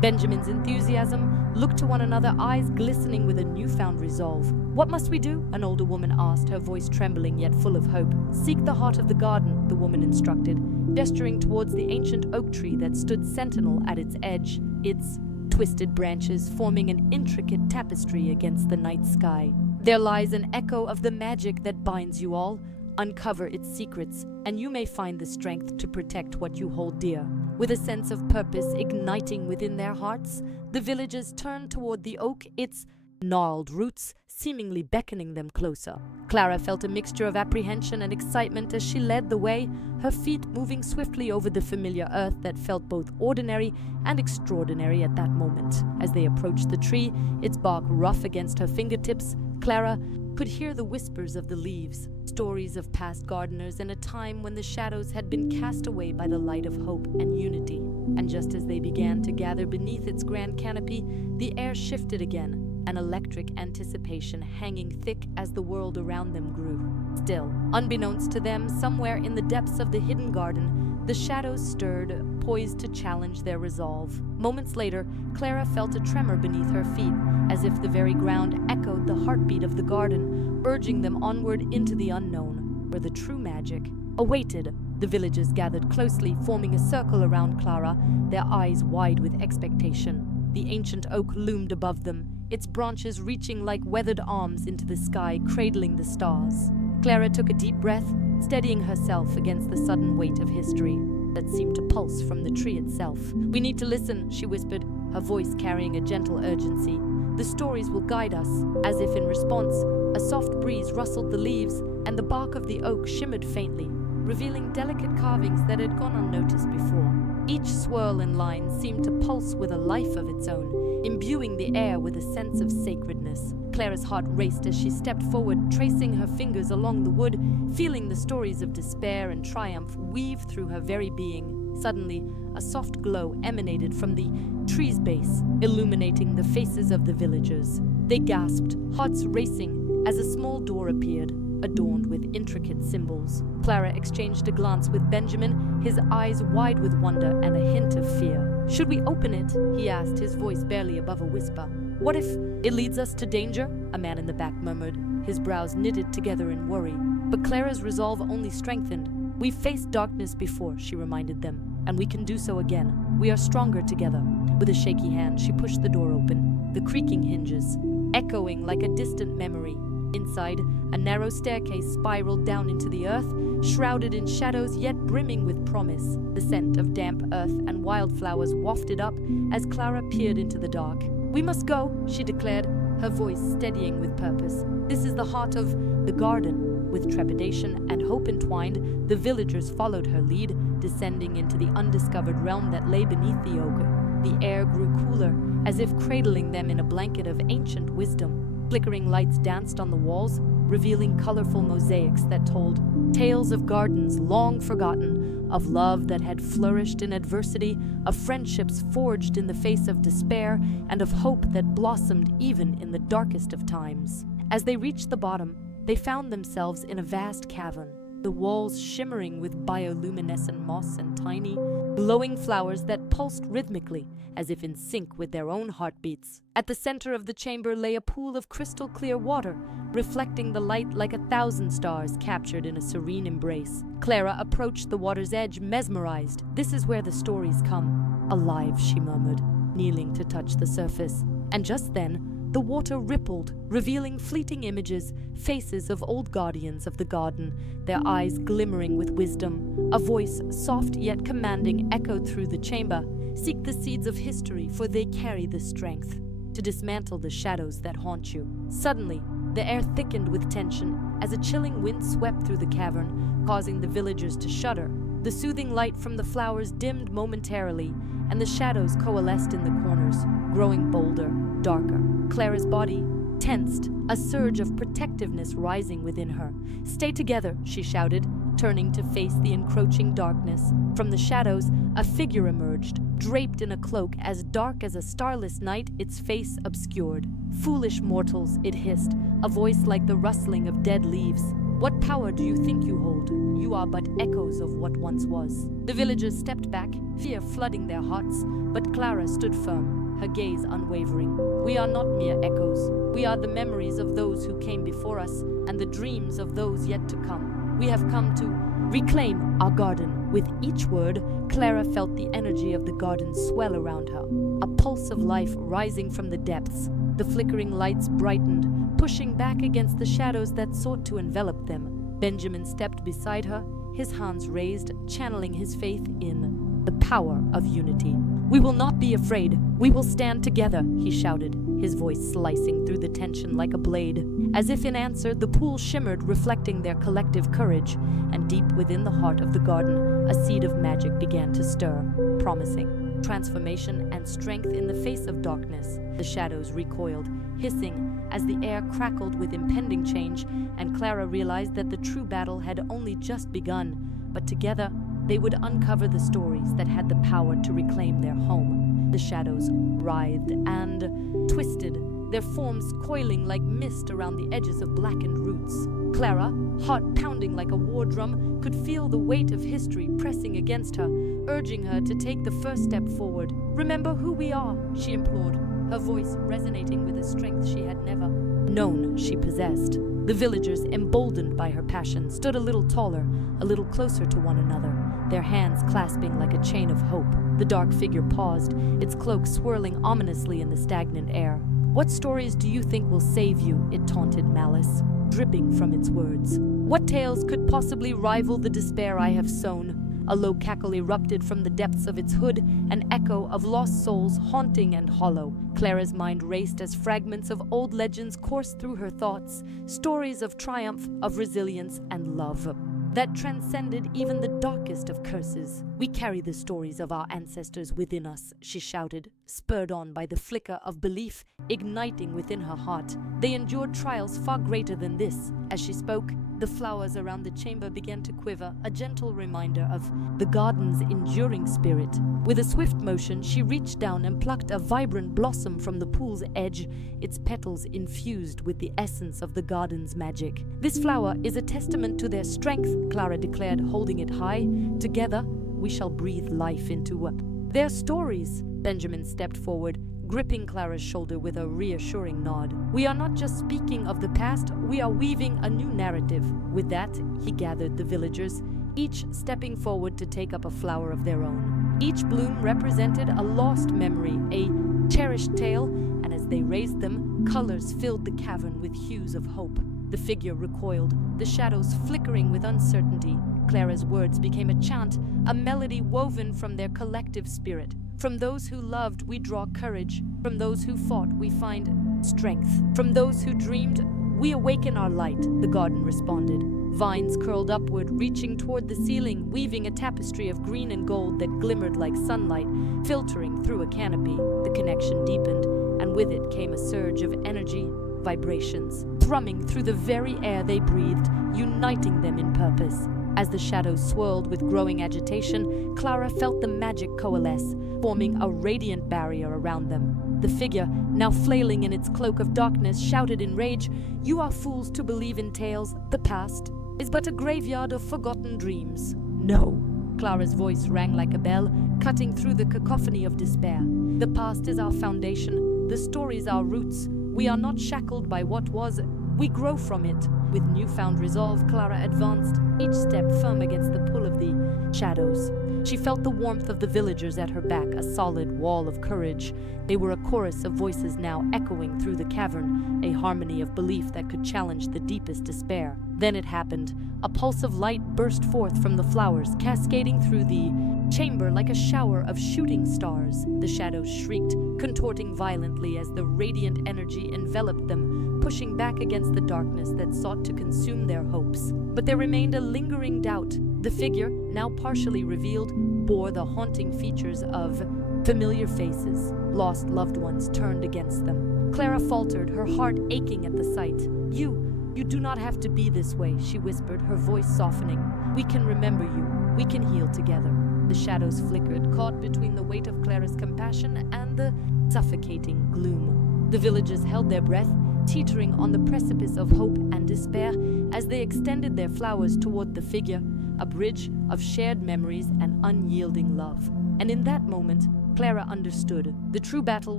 Benjamin's enthusiasm, looked to one another, eyes glistening with a newfound resolve. "What must we do?" an older woman asked, her voice trembling yet full of hope. "Seek the heart of the garden," the woman instructed, gesturing towards the ancient oak tree that stood sentinel at its edge, its twisted branches forming an intricate tapestry against the night sky. "There lies an echo of the magic that binds you all. Uncover its secrets, and you may find the strength to protect what you hold dear." With a sense of purpose igniting within their hearts, the villagers turned toward the oak, its gnarled roots seemingly beckoning them closer. Clara felt a mixture of apprehension and excitement as she led the way, her feet moving swiftly over the familiar earth that felt both ordinary and extraordinary at that moment. As they approached the tree, its bark rough against her fingertips, Clara could hear the whispers of the leaves, stories of past gardeners and a time when the shadows had been cast away by the light of hope and unity. And just as they began to gather beneath its grand canopy, the air shifted again, an electric anticipation hanging thick as the world around them grew. Still, unbeknownst to them, somewhere in the depths of the hidden garden, the shadows stirred, poised to challenge their resolve. Moments later, Clara felt a tremor beneath her feet, as if the very ground echoed the heartbeat of the garden, urging them onward into the unknown, where the true magic awaited. The villagers gathered closely, forming a circle around Clara, their eyes wide with expectation. The ancient oak loomed above them, its branches reaching like weathered arms into the sky, cradling the stars. Clara took a deep breath, steadying herself against the sudden weight of history that seemed to pulse from the tree itself. "We need to listen," she whispered, her voice carrying a gentle urgency. "The stories will guide us." As if in response, a soft breeze rustled the leaves, and the bark of the oak shimmered faintly, revealing delicate carvings that had gone unnoticed before. Each swirl and line seemed to pulse with a life of its own, imbuing the air with a sense of sacredness. Clara's heart raced as she stepped forward, tracing her fingers along the wood, feeling the stories of despair and triumph weave through her very being. Suddenly, a soft glow emanated from the tree's base, illuminating the faces of the villagers. They gasped, hearts racing, as a small door appeared, adorned with intricate symbols. Clara exchanged a glance with Benjamin, his eyes wide with wonder and a hint of fear. "Should we open it?" he asked, his voice barely above a whisper. "What if it leads us to danger?" a man in the back murmured, his brows knitted together in worry. But Clara's resolve only strengthened. "We've faced darkness before," she reminded them, "and we can do so again. We are stronger together." With a shaky hand, she pushed the door open, the creaking hinges echoing like a distant memory. Inside, a narrow staircase spiraled down into the earth, shrouded in shadows yet brimming with promise. The scent of damp earth and wildflowers wafted up as Clara peered into the dark. "We must go," she declared, her voice steadying with purpose. "This is the heart of the garden." With trepidation and hope entwined, the villagers followed her lead, descending into the undiscovered realm that lay beneath the oak. The air grew cooler, as if cradling them in a blanket of ancient wisdom. Flickering lights danced on the walls, revealing colorful mosaics that told tales of gardens long forgotten, of love that had flourished in adversity, of friendships forged in the face of despair, and of hope that blossomed even in the darkest of times. As they reached the bottom, they found themselves in a vast cavern, the walls shimmering with bioluminescent moss and tiny, glowing flowers that pulsed rhythmically, as if in sync with their own heartbeats. At the center of the chamber lay a pool of crystal clear water, reflecting the light like 1,000 stars captured in a serene embrace. Clara approached the water's edge, mesmerized. "This is where the stories come alive," she murmured, kneeling to touch the surface. And just then, the water rippled, revealing fleeting images, faces of old guardians of the garden, their eyes glimmering with wisdom. A voice, soft yet commanding, echoed through the chamber. "Seek the seeds of history, for they carry the strength to dismantle the shadows that haunt you." Suddenly, the air thickened with tension as a chilling wind swept through the cavern, causing the villagers to shudder. The soothing light from the flowers dimmed momentarily, and the shadows coalesced in the corners, growing bolder, darker. Clara's body tensed, a surge of protectiveness rising within her. "Stay together," she shouted, turning to face the encroaching darkness. From the shadows, a figure emerged, draped in a cloak as dark as a starless night, its face obscured. "Foolish mortals," it hissed, a voice like the rustling of dead leaves. "What power do you think you hold? You are but echoes of what once was." The villagers stepped back, fear flooding their hearts, but Clara stood firm, her gaze unwavering. "We are not mere echoes. We are the memories of those who came before us and the dreams of those yet to come. We have come to reclaim our garden." With each word, Clara felt the energy of the garden swell around her, a pulse of life rising from the depths. The flickering lights brightened, pushing back against the shadows that sought to envelop them. Benjamin stepped beside her, his hands raised, channeling his faith in the power of unity. "We will not be afraid. We will stand together," he shouted, his voice slicing through the tension like a blade. As if in answer, the pool shimmered, reflecting their collective courage, and deep within the heart of the garden, a seed of magic began to stir, promising transformation and strength in the face of darkness. The shadows recoiled, hissing as the air crackled with impending change, and Clara realized that the true battle had only just begun, but together they would uncover the stories that had the power to reclaim their home. The shadows writhed and twisted, their forms coiling like mist around the edges of blackened roots. Clara, heart pounding like a war drum, could feel the weight of history pressing against her, urging her to take the first step forward. "Remember who we are," she implored, her voice resonating with a strength she had never known she possessed. The villagers, emboldened by her passion, stood a little taller, a little closer to one another, their hands clasping like a chain of hope. The dark figure paused, its cloak swirling ominously in the stagnant air. "What stories do you think will save you?" it taunted, malice dripping from its words. "What tales could possibly rival the despair I have sown?" A low cackle erupted from the depths of its hood, an echo of lost souls, haunting and hollow. Clara's mind raced as fragments of old legends coursed through her thoughts, stories of triumph, of resilience, and love that transcended even the darkest of curses. "We carry the stories of our ancestors within us," she shouted, spurred on by the flicker of belief igniting within her heart. "They endured trials far greater than this." As she spoke, the flowers around the chamber began to quiver, a gentle reminder of the garden's enduring spirit. With a swift motion, she reached down and plucked a vibrant blossom from the pool's edge, its petals infused with the essence of the garden's magic. "This flower is a testament to their strength," Clara declared, holding it high. "Together, we shall breathe life into their stories." Benjamin stepped forward, gripping Clara's shoulder with a reassuring nod. "We are not just speaking of the past, we are weaving a new narrative." With that, he gathered the villagers, each stepping forward to take up a flower of their own. Each bloom represented a lost memory, a cherished tale, and as they raised them, colors filled the cavern with hues of hope. The figure recoiled, the shadows flickering with uncertainty. Clara's words became a chant, a melody woven from their collective spirit. "From those who loved, we draw courage. From those who fought, we find strength. From those who dreamed, we awaken our light," the garden responded. Vines curled upward, reaching toward the ceiling, weaving a tapestry of green and gold that glimmered like sunlight, filtering through a canopy. The connection deepened, and with it came a surge of energy, vibrations, thrumming through the very air they breathed, uniting them in purpose. As the shadows swirled with growing agitation, Clara felt the magic coalesce, forming a radiant barrier around them. The figure, now flailing in its cloak of darkness, shouted in rage, "You are fools to believe in tales. The past is but a graveyard of forgotten dreams." "No." Clara's voice rang like a bell, cutting through the cacophony of despair. "The past is our foundation, the stories our roots. We are not shackled by what was, we grow from it." With newfound resolve, Clara advanced, each step firm against the pull of the shadows. She felt the warmth of the villagers at her back, a solid wall of courage. They were a chorus of voices now echoing through the cavern, a harmony of belief that could challenge the deepest despair. Then it happened. A pulse of light burst forth from the flowers, cascading through the chamber like a shower of shooting stars. The shadows shrieked, contorting violently as the radiant energy enveloped them, pushing back against the darkness that sought to consume their hopes. But there remained a lingering doubt. The figure, now partially revealed, bore the haunting features of familiar faces. Lost loved ones turned against them. Clara faltered, her heart aching at the sight. You do not have to be this way, she whispered, her voice softening. We can remember you. We can heal together. The shadows flickered, caught between the weight of Clara's compassion and the suffocating gloom. The villagers held their breath, teetering on the precipice of hope and despair as they extended their flowers toward the figure, a bridge of shared memories and unyielding love. And in that moment, Clara understood. The true battle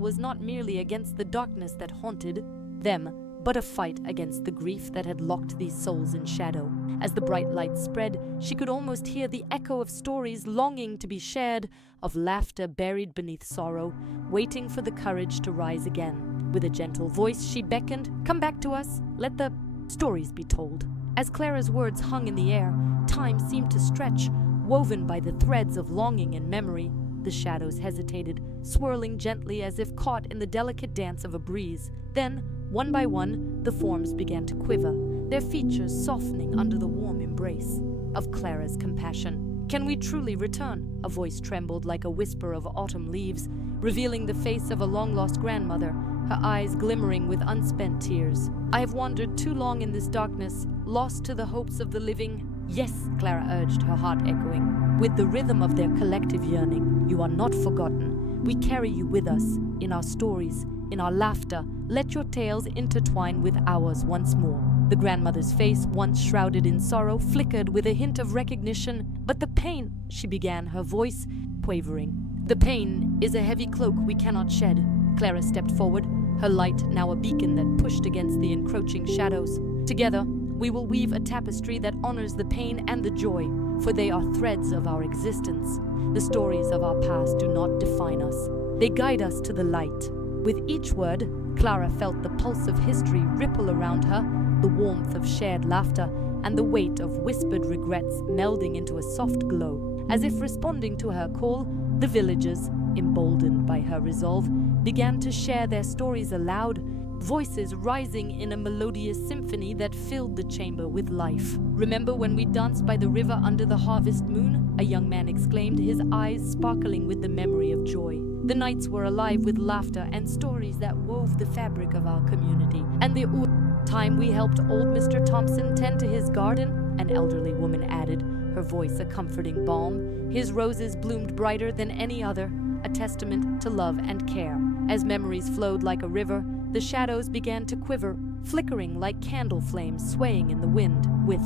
was not merely against the darkness that haunted them, but a fight against the grief that had locked these souls in shadow. As the bright light spread, she could almost hear the echo of stories longing to be shared, of laughter buried beneath sorrow, waiting for the courage to rise again. With a gentle voice, she beckoned, "Come back to us, let the stories be told." As Clara's words hung in the air, time seemed to stretch, woven by the threads of longing and memory. The shadows hesitated, swirling gently as if caught in the delicate dance of a breeze. Then, one by one, the forms began to quiver, their features softening under the warm embrace of Clara's compassion. "Can we truly return?" A voice trembled like a whisper of autumn leaves, revealing the face of a long-lost grandmother, her eyes glimmering with unspent tears. "I have wandered too long in this darkness, lost to the hopes of the living." "Yes," Clara urged, her heart echoing, with the rhythm of their collective yearning. "You are not forgotten. We carry you with us, in our stories, in our laughter. Let your tales intertwine with ours once more." The grandmother's face, once shrouded in sorrow, flickered with a hint of recognition. "But the pain," she began, her voice quavering. "The pain is a heavy cloak we cannot shed." Clara stepped forward, her light now a beacon that pushed against the encroaching shadows. "Together, we will weave a tapestry that honors the pain and the joy, for they are threads of our existence. The stories of our past do not define us. They guide us to the light." With each word, Clara felt the pulse of history ripple around her, the warmth of shared laughter, and the weight of whispered regrets melding into a soft glow. As if responding to her call, the villagers, emboldened by her resolve, began to share their stories aloud, voices rising in a melodious symphony that filled the chamber with life. "Remember when we danced by the river under the harvest moon?" a young man exclaimed, his eyes sparkling with the memory of joy. "The nights were alive with laughter and stories that wove the fabric of our community. And the time we helped old Mr. Thompson tend to his garden," an elderly woman added, her voice a comforting balm. "His roses bloomed brighter than any other, a testament to love and care." As memories flowed like a river, the shadows began to quiver, flickering like candle flames swaying in the wind. With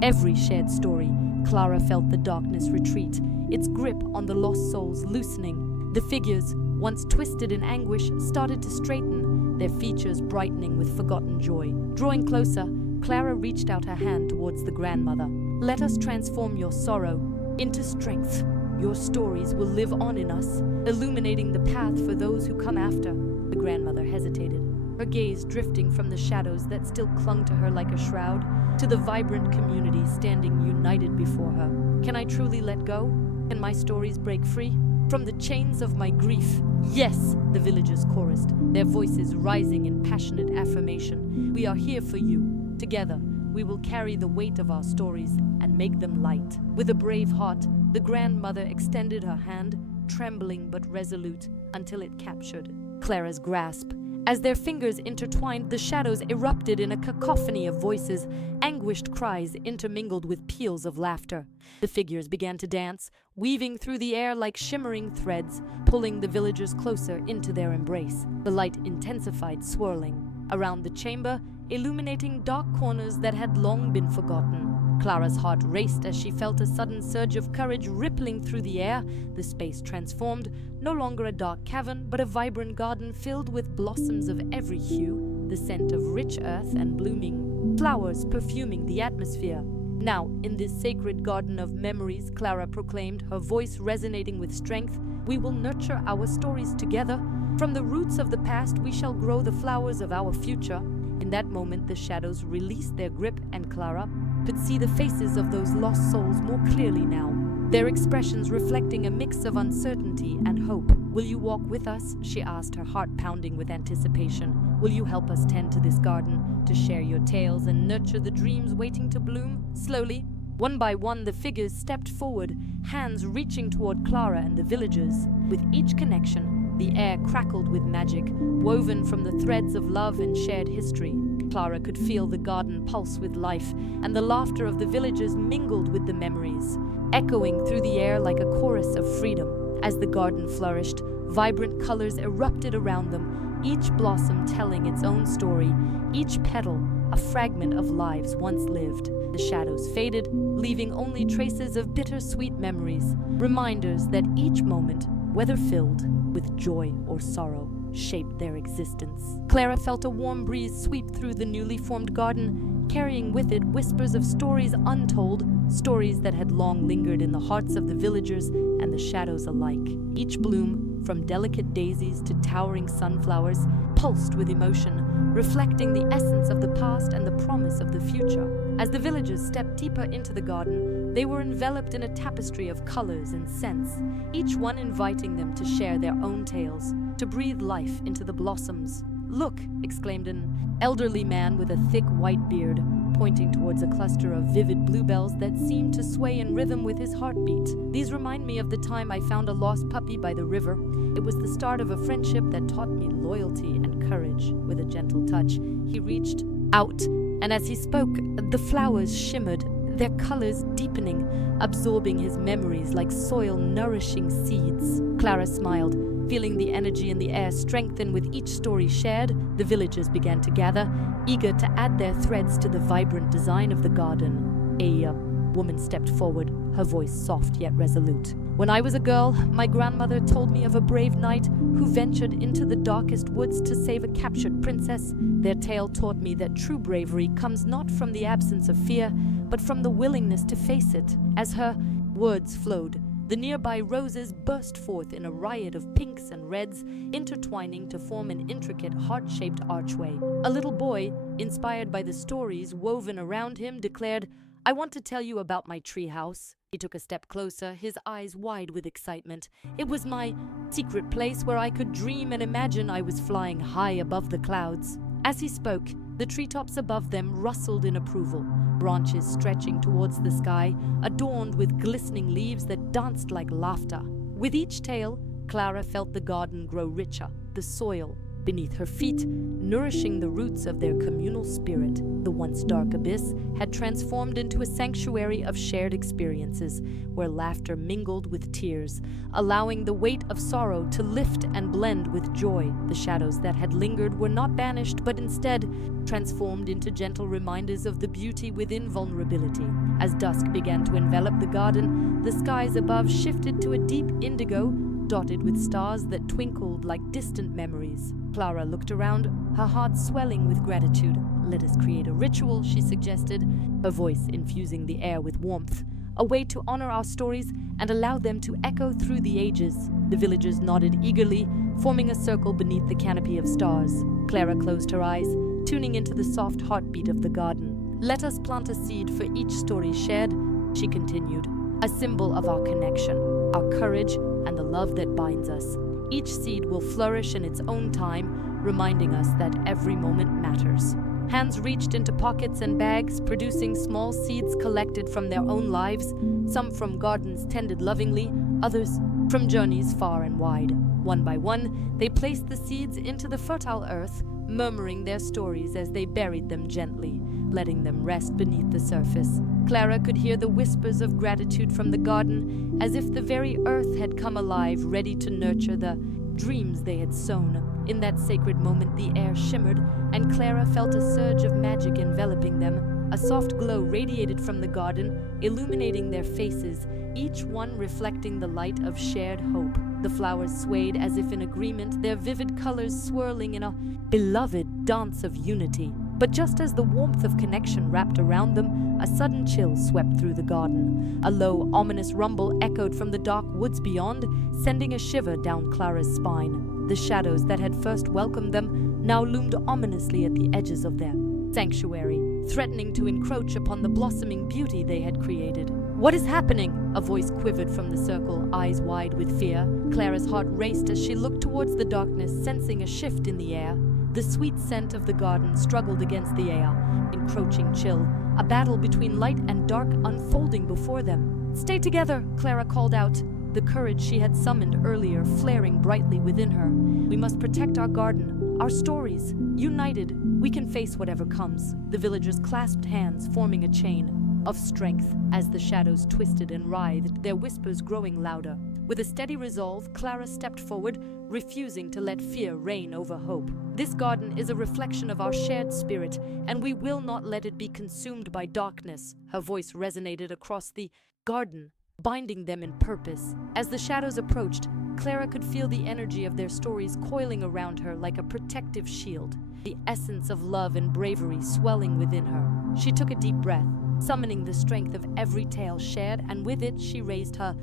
every shared story, Clara felt the darkness retreat, its grip on the lost souls loosening. The figures, once twisted in anguish, started to straighten, their features brightening with forgotten joy. Drawing closer, Clara reached out her hand towards the grandmother. "Let us transform your sorrow into strength. Your stories will live on in us, illuminating the path for those who come after." The grandmother hesitated, her gaze drifting from the shadows that still clung to her like a shroud, to the vibrant community standing united before her. "Can I truly let go? Can my stories break free from the chains of my grief?" "Yes," the villagers chorused, their voices rising in passionate affirmation. "We are here for you. Together, we will carry the weight of our stories and make them light." With a brave heart, the grandmother extended her hand, trembling but resolute, until it captured Clara's grasp. As their fingers intertwined, the shadows erupted in a cacophony of voices, anguished cries intermingled with peals of laughter. The figures began to dance, weaving through the air like shimmering threads, pulling the villagers closer into their embrace. The light intensified, swirling around the chamber, illuminating dark corners that had long been forgotten. Clara's heart raced as she felt a sudden surge of courage rippling through the air. The space transformed, no longer a dark cavern, but a vibrant garden filled with blossoms of every hue, the scent of rich earth and blooming flowers perfuming the atmosphere. "Now, in this sacred garden of memories," Clara proclaimed, her voice resonating with strength, "we will nurture our stories together. From the roots of the past, we shall grow the flowers of our future." In that moment, the shadows released their grip, and Clara could see the faces of those lost souls more clearly now, their expressions reflecting a mix of uncertainty and hope. "Will you walk with us?" she asked, her heart pounding with anticipation. "Will you help us tend to this garden, to share your tales and nurture the dreams waiting to bloom?" Slowly, one by one, the figures stepped forward, hands reaching toward Clara and the villagers. With each connection, The air crackled with magic, woven from the threads of love and shared history. Clara could feel the garden pulse with life, and the laughter of the villagers mingled with the memories, echoing through the air like a chorus of freedom. As the garden flourished, vibrant colors erupted around them, each blossom telling its own story, each petal a fragment of lives once lived. The shadows faded, leaving only traces of bittersweet memories, reminders that each moment, whether filled with joy or sorrow, shaped their existence. Clara felt a warm breeze sweep through the newly formed garden, carrying with it whispers of stories untold, stories that had long lingered in the hearts of the villagers and the shadows alike. Each bloom, from delicate daisies to towering sunflowers, pulsed with emotion, reflecting the essence of the past and the promise of the future. As the villagers stepped deeper into the garden, they were enveloped in a tapestry of colors and scents, each one inviting them to share their own tales, to breathe life into the blossoms. "Look!" exclaimed an elderly man with a thick white beard, pointing towards a cluster of vivid bluebells that seemed to sway in rhythm with his heartbeat. "These remind me of the time I found a lost puppy by the river. It was the start of a friendship that taught me loyalty and courage." With a gentle touch, he reached out, and as he spoke, the flowers shimmered, their colors deepening, absorbing his memories like soil nourishing seeds. Clara smiled, feeling the energy in the air strengthen with each story shared. The villagers began to gather, eager to add their threads to the vibrant design of the garden. A woman stepped forward, her voice soft yet resolute. "When I was a girl, my grandmother told me of a brave knight who ventured into the darkest woods to save a captured princess. Their tale taught me that true bravery comes not from the absence of fear, but from the willingness to face it." As her words flowed, the nearby roses burst forth in a riot of pinks and reds, intertwining to form an intricate heart-shaped archway. A little boy, inspired by the stories woven around him, declared, "I want to tell you about my treehouse." He took a step closer, his eyes wide with excitement. "It was my secret place where I could dream and imagine I was flying high above the clouds." As he spoke, the treetops above them rustled in approval, branches stretching towards the sky, adorned with glistening leaves that danced like laughter. With each tale, Clara felt the garden grow richer, the soil beneath her feet nourishing the roots of their communal spirit. The once dark abyss had transformed into a sanctuary of shared experiences, where laughter mingled with tears, allowing the weight of sorrow to lift and blend with joy. The shadows that had lingered were not banished, but instead transformed into gentle reminders of the beauty within vulnerability. As dusk began to envelop the garden, the skies above shifted to a deep indigo, dotted with stars that twinkled like distant memories. Clara looked around, her heart swelling with gratitude. "Let us create a ritual," she suggested, her voice infusing the air with warmth. "A way to honor our stories and allow them to echo through the ages." The villagers nodded eagerly, forming a circle beneath the canopy of stars. Clara closed her eyes, tuning into the soft heartbeat of the garden. "Let us plant a seed for each story shared," she continued, "a symbol of our connection, our courage, and the love that binds us. Each seed will flourish in its own time, reminding us that every moment matters." Hands reached into pockets and bags, producing small seeds collected from their own lives, some from gardens tended lovingly, others from journeys far and wide. One by one, they placed the seeds into the fertile earth, murmuring their stories as they buried them gently, letting them rest beneath the surface. Clara could hear the whispers of gratitude from the garden, as if the very earth had come alive, ready to nurture the dreams they had sown. In that sacred moment, the air shimmered, and Clara felt a surge of magic enveloping them. A soft glow radiated from the garden, illuminating their faces, each one reflecting the light of shared hope. The flowers swayed as if in agreement, their vivid colors swirling in a beloved dance of unity. But just as the warmth of connection wrapped around them, a sudden chill swept through the garden. A low, ominous rumble echoed from the dark woods beyond, sending a shiver down Clara's spine. The shadows that had first welcomed them now loomed ominously at the edges of their sanctuary, threatening to encroach upon the blossoming beauty they had created. "What is happening?" A voice quivered from the circle, eyes wide with fear. Clara's heart raced as she looked towards the darkness, sensing a shift in the air. The sweet scent of the garden struggled against the air, encroaching chill, a battle between light and dark unfolding before them. "Stay together," Clara called out. the courage she had summoned earlier flaring brightly within her. We must protect our garden, our stories. United, we can face whatever comes. The villagers clasped hands, forming a chain of strength as the shadows twisted and writhed, their whispers growing louder. With a steady resolve, Clara stepped forward, refusing to let fear reign over hope. This garden is a reflection of our shared spirit, and we will not let it be consumed by darkness. Her voice resonated across the garden, binding them in purpose. As the shadows approached, Clara could feel the energy of their stories coiling around her like a protective shield, the essence of love and bravery swelling within her. She took a deep breath, summoning the strength of every tale shared, and with it she raised her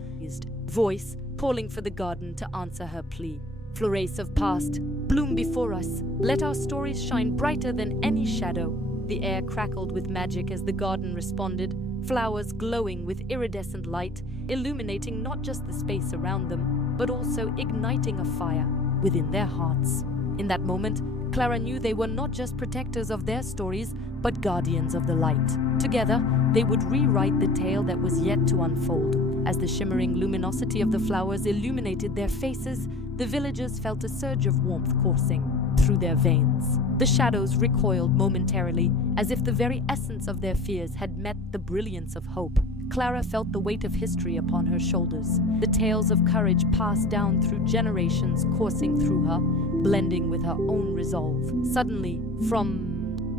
voice, calling for the garden to answer her plea. Flores of past, bloom before us. Let our stories shine brighter than any shadow. The air crackled with magic as the garden responded, flowers glowing with iridescent light, illuminating not just the space around them, but also igniting a fire within their hearts. In that moment, Clara knew they were not just protectors of their stories, but guardians of the light. Together, they would rewrite the tale that was yet to unfold. As the shimmering luminosity of the flowers illuminated their faces, the villagers felt a surge of warmth coursing through their veins. The shadows recoiled momentarily, as if the very essence of their fears had met the brilliance of hope. Clara felt the weight of history upon her shoulders, the tales of courage passed down through generations coursing through her, blending with her own resolve. Suddenly, from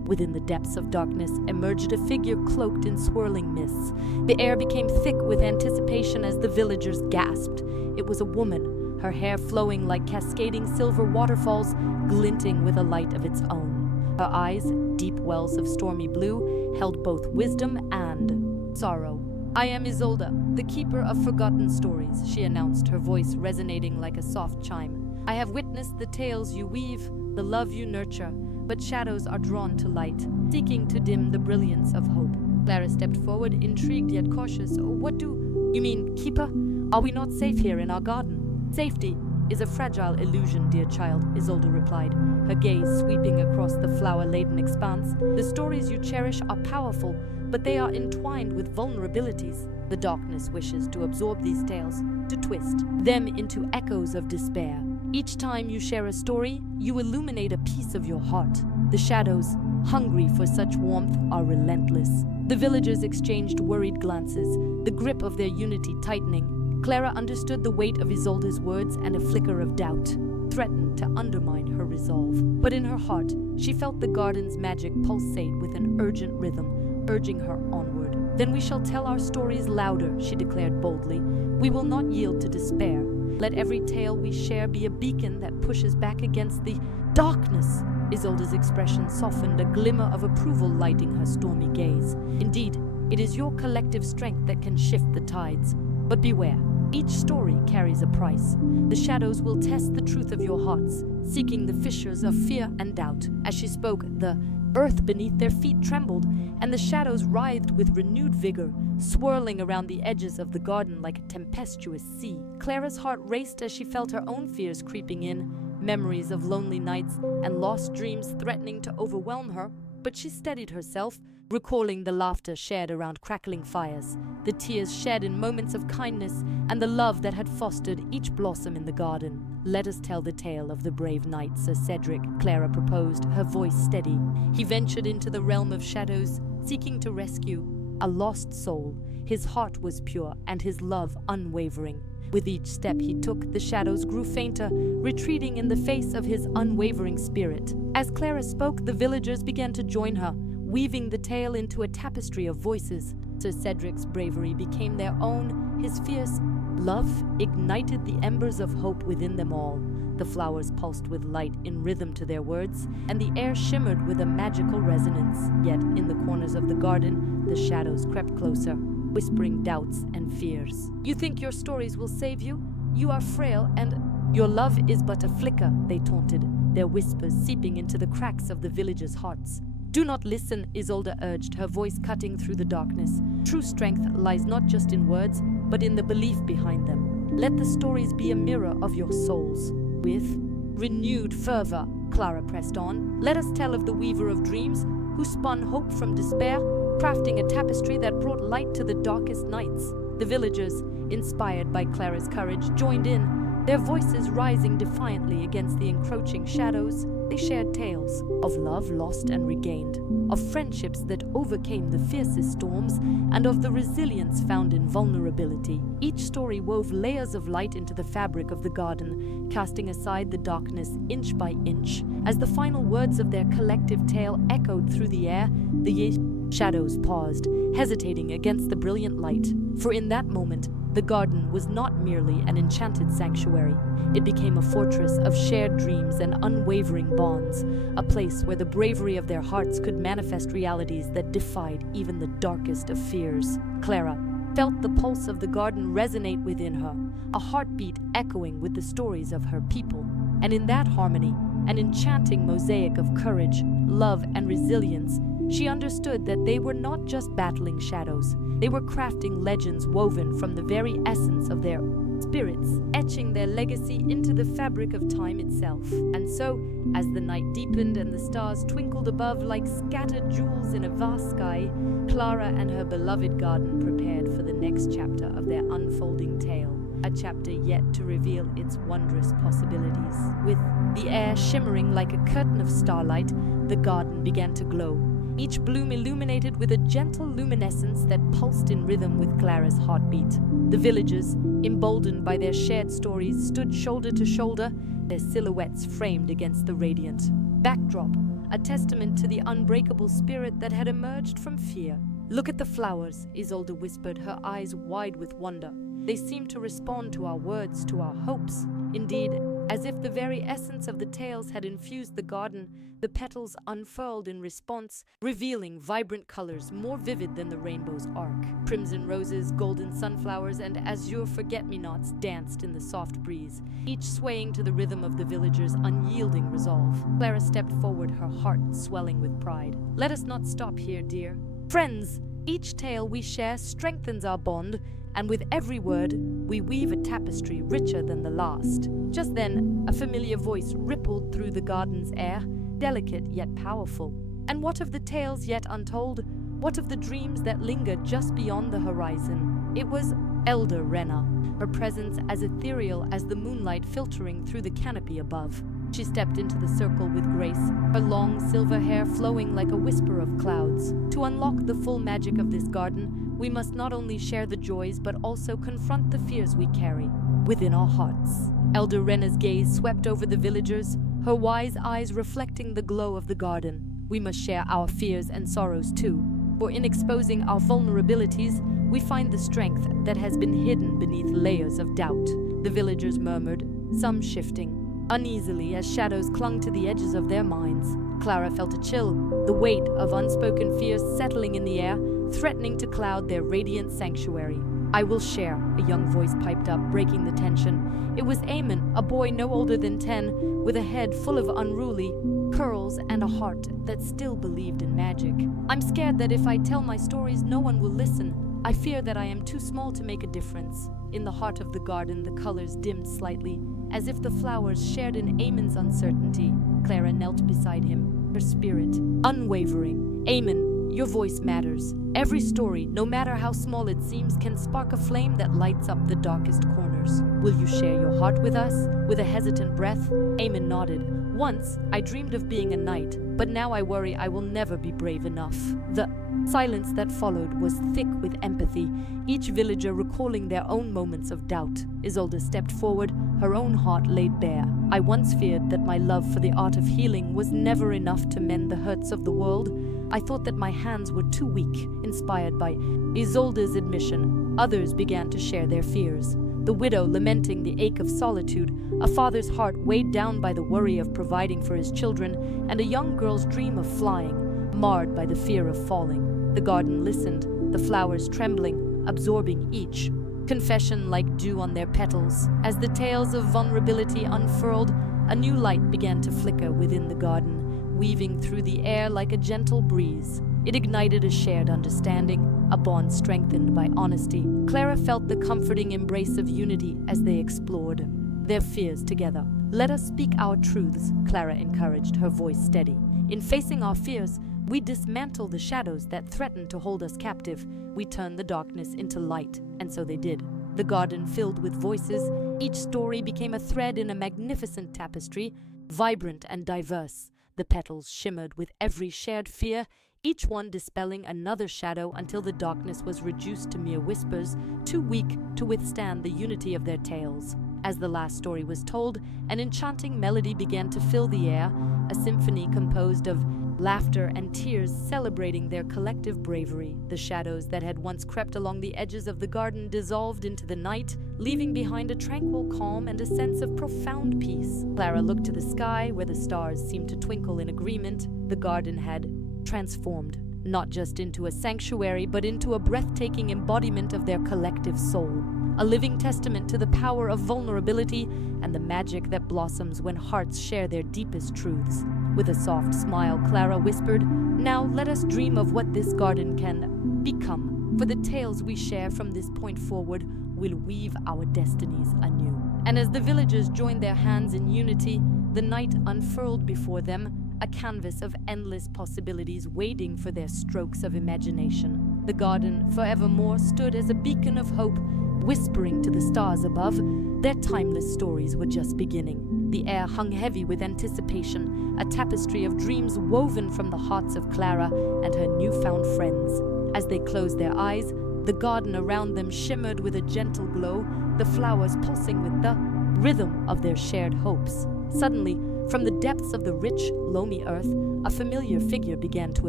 within the depths of darkness emerged a figure cloaked in swirling mists. The air became thick with anticipation as the villagers gasped. It was a woman, her hair flowing like cascading silver waterfalls, glinting with a light of its own. Her eyes, deep wells of stormy blue, held both wisdom and sorrow. "I am Isolde, the keeper of forgotten stories," she announced, her voice resonating like a soft chime. "I have witnessed the tales you weave, the love you nurture, but shadows are drawn to light, seeking to dim the brilliance of hope." Clara stepped forward, intrigued yet cautious. "What do you mean, keeper? Are we not safe here in our garden?" "Safety is a fragile illusion, dear child," Isolde replied, her gaze sweeping across the flower-laden expanse. "The stories you cherish are powerful, but they are entwined with vulnerabilities. The darkness wishes to absorb these tales, to twist them into echoes of despair. Each time you share a story, you illuminate a piece of your heart. The shadows, hungry for such warmth, are relentless." The villagers exchanged worried glances, the grip of their unity tightening. Clara understood the weight of Isolde's words, and a flicker of doubt threatened to undermine her resolve. But in her heart, she felt the garden's magic pulsate with an urgent rhythm, urging her onward. "Then we shall tell our stories louder," she declared boldly. "We will not yield to despair. Let every tale we share be a beacon that pushes back against the darkness." Isolde's expression softened, a glimmer of approval lighting her stormy gaze. "Indeed, it is your collective strength that can shift the tides. But beware, each story carries a price. The shadows will test the truth of your hearts, seeking the fissures of fear and doubt." As she spoke, the earth beneath their feet trembled, and the shadows writhed with renewed vigor, swirling around the edges of the garden like a tempestuous sea. Clara's heart raced as she felt her own fears creeping in, memories of lonely nights and lost dreams threatening to overwhelm her. But she steadied herself, recalling the laughter shared around crackling fires, the tears shed in moments of kindness, and the love that had fostered each blossom in the garden. "Let us tell the tale of the brave knight, Sir Cedric," Clara proposed, her voice steady. "He ventured into the realm of shadows, seeking to rescue a lost soul. His heart was pure and his love unwavering. With each step he took, the shadows grew fainter, retreating in the face of his unwavering spirit." As Clara spoke, the villagers began to join her, weaving the tale into a tapestry of voices. Sir Cedric's bravery became their own, his fierce love ignited the embers of hope within them all. The flowers pulsed with light in rhythm to their words, and the air shimmered with a magical resonance. Yet in the corners of the garden, the shadows crept closer, whispering doubts and fears. "You think your stories will save you? You are frail, and your love is but a flicker," they taunted, their whispers seeping into the cracks of the villagers' hearts. "Do not listen," Isolde urged, her voice cutting through the darkness. "True strength lies not just in words, but in the belief behind them. Let the stories be a mirror of your souls." With renewed fervor, Clara pressed on. "Let us tell of the weaver of dreams, who spun hope from despair, crafting a tapestry that brought light to the darkest nights." The villagers, inspired by Clara's courage, joined in, their voices rising defiantly against the encroaching shadows. They shared tales of love lost and regained, of friendships that overcame the fiercest storms, and of the resilience found in vulnerability. Each story wove layers of light into the fabric of the garden, casting aside the darkness inch by inch. As the final words of their collective tale echoed through the air, the shadows paused, hesitating against the brilliant light. For in that moment, the garden was not merely an enchanted sanctuary. It became a fortress of shared dreams and unwavering bonds, a place where the bravery of their hearts could manifest realities that defied even the darkest of fears. Clara felt the pulse of the garden resonate within her, a heartbeat echoing with the stories of her people. And in that harmony, an enchanting mosaic of courage, love, and resilience, she understood that they were not just battling shadows. They were crafting legends woven from the very essence of their spirits, etching their legacy into the fabric of time itself. And so, as the night deepened and the stars twinkled above like scattered jewels in a vast sky, Clara and her beloved garden prepared for the next chapter of their unfolding tale. A chapter yet to reveal its wondrous possibilities. With the air shimmering like a curtain of starlight, the garden began to glow, each bloom illuminated with a gentle luminescence that pulsed in rhythm with Clara's heartbeat. The villagers, emboldened by their shared stories, stood shoulder to shoulder, their silhouettes framed against the radiant backdrop, a testament to the unbreakable spirit that had emerged from fear. "Look at the flowers," Isolde whispered, her eyes wide with wonder. "They seem to respond to our words, to our hopes." Indeed, as if the very essence of the tales had infused the garden, the petals unfurled in response, revealing vibrant colors more vivid than the rainbow's arc. Crimson roses, golden sunflowers, and azure forget-me-nots danced in the soft breeze, each swaying to the rhythm of the villagers' unyielding resolve. Clara stepped forward, her heart swelling with pride. "Let us not stop here, dear. Friends, each tale we share strengthens our bond, and with every word, we weave a tapestry richer than the last." Just then, a familiar voice rippled through the garden's air, delicate yet powerful. And what of the tales yet untold? What of the dreams that linger just beyond the horizon? It was Elder Rena, her presence as ethereal as the moonlight filtering through the canopy above. She stepped into the circle with grace, her long silver hair flowing like a whisper of clouds. To unlock the full magic of this garden, we must not only share the joys but also confront the fears we carry within our hearts. Elder Rena's gaze swept over the villagers, her wise eyes reflecting the glow of the garden. We must share our fears and sorrows too, for in exposing our vulnerabilities, we find the strength that has been hidden beneath layers of doubt. The villagers murmured, some shifting uneasily as shadows clung to the edges of their minds. Clara felt a chill, the weight of unspoken fears settling in the air, threatening to cloud their radiant sanctuary. "I will share," a young voice piped up, breaking the tension. It was Eamon, a boy no older than 10, with a head full of unruly curls and a heart that still believed in magic. "I'm scared that if I tell my stories, no one will listen. I fear that I am too small to make a difference." In the heart of the garden, the colors dimmed slightly, as if the flowers shared in Eamon's uncertainty. Clara knelt beside him, her spirit unwavering. "Eamon, your voice matters. Every story, no matter how small it seems, can spark a flame that lights up the darkest corners. Will you share your heart with us?" With a hesitant breath, Eamon nodded. "Once, I dreamed of being a knight, but now I worry I will never be brave enough." The silence that followed was thick with empathy, each villager recalling their own moments of doubt. Isolde stepped forward, her own heart laid bare. "I once feared that my love for the art of healing was never enough to mend the hurts of the world. I thought that my hands were too weak." Inspired by Isolde's admission, others began to share their fears. The widow lamenting the ache of solitude, a father's heart weighed down by the worry of providing for his children, and a young girl's dream of flying, marred by the fear of falling. The garden listened, the flowers trembling, absorbing each confession like dew on their petals. As the tales of vulnerability unfurled, a new light began to flicker within the garden, weaving through the air like a gentle breeze. It ignited a shared understanding, a bond strengthened by honesty. Clara felt the comforting embrace of unity as they explored their fears together. "Let us speak our truths," Clara encouraged, her voice steady. "In facing our fears, we dismantle the shadows that threaten to hold us captive. We turn the darkness into light," and so they did. The garden filled with voices, each story became a thread in a magnificent tapestry, vibrant and diverse. The petals shimmered with every shared fear, each one dispelling another shadow until the darkness was reduced to mere whispers, too weak to withstand the unity of their tales. As the last story was told, an enchanting melody began to fill the air, a symphony composed of laughter and tears celebrating their collective bravery. The shadows that had once crept along the edges of the garden dissolved into the night, leaving behind a tranquil calm and a sense of profound peace. Clara looked to the sky, where the stars seemed to twinkle in agreement. The garden had transformed, not just into a sanctuary, but into a breathtaking embodiment of their collective soul, a living testament to the power of vulnerability and the magic that blossoms when hearts share their deepest truths. With a soft smile, Clara whispered, "Now let us dream of what this garden can become, for the tales we share from this point forward will weave our destinies anew." And as the villagers joined their hands in unity, the night unfurled before them, a canvas of endless possibilities waiting for their strokes of imagination. The garden forevermore stood as a beacon of hope, whispering to the stars above, their timeless stories were just beginning. The air hung heavy with anticipation, a tapestry of dreams woven from the hearts of Clara and her newfound friends. As they closed their eyes, the garden around them shimmered with a gentle glow, the flowers pulsing with the rhythm of their shared hopes. Suddenly, from the depths of the rich, loamy earth, a familiar figure began to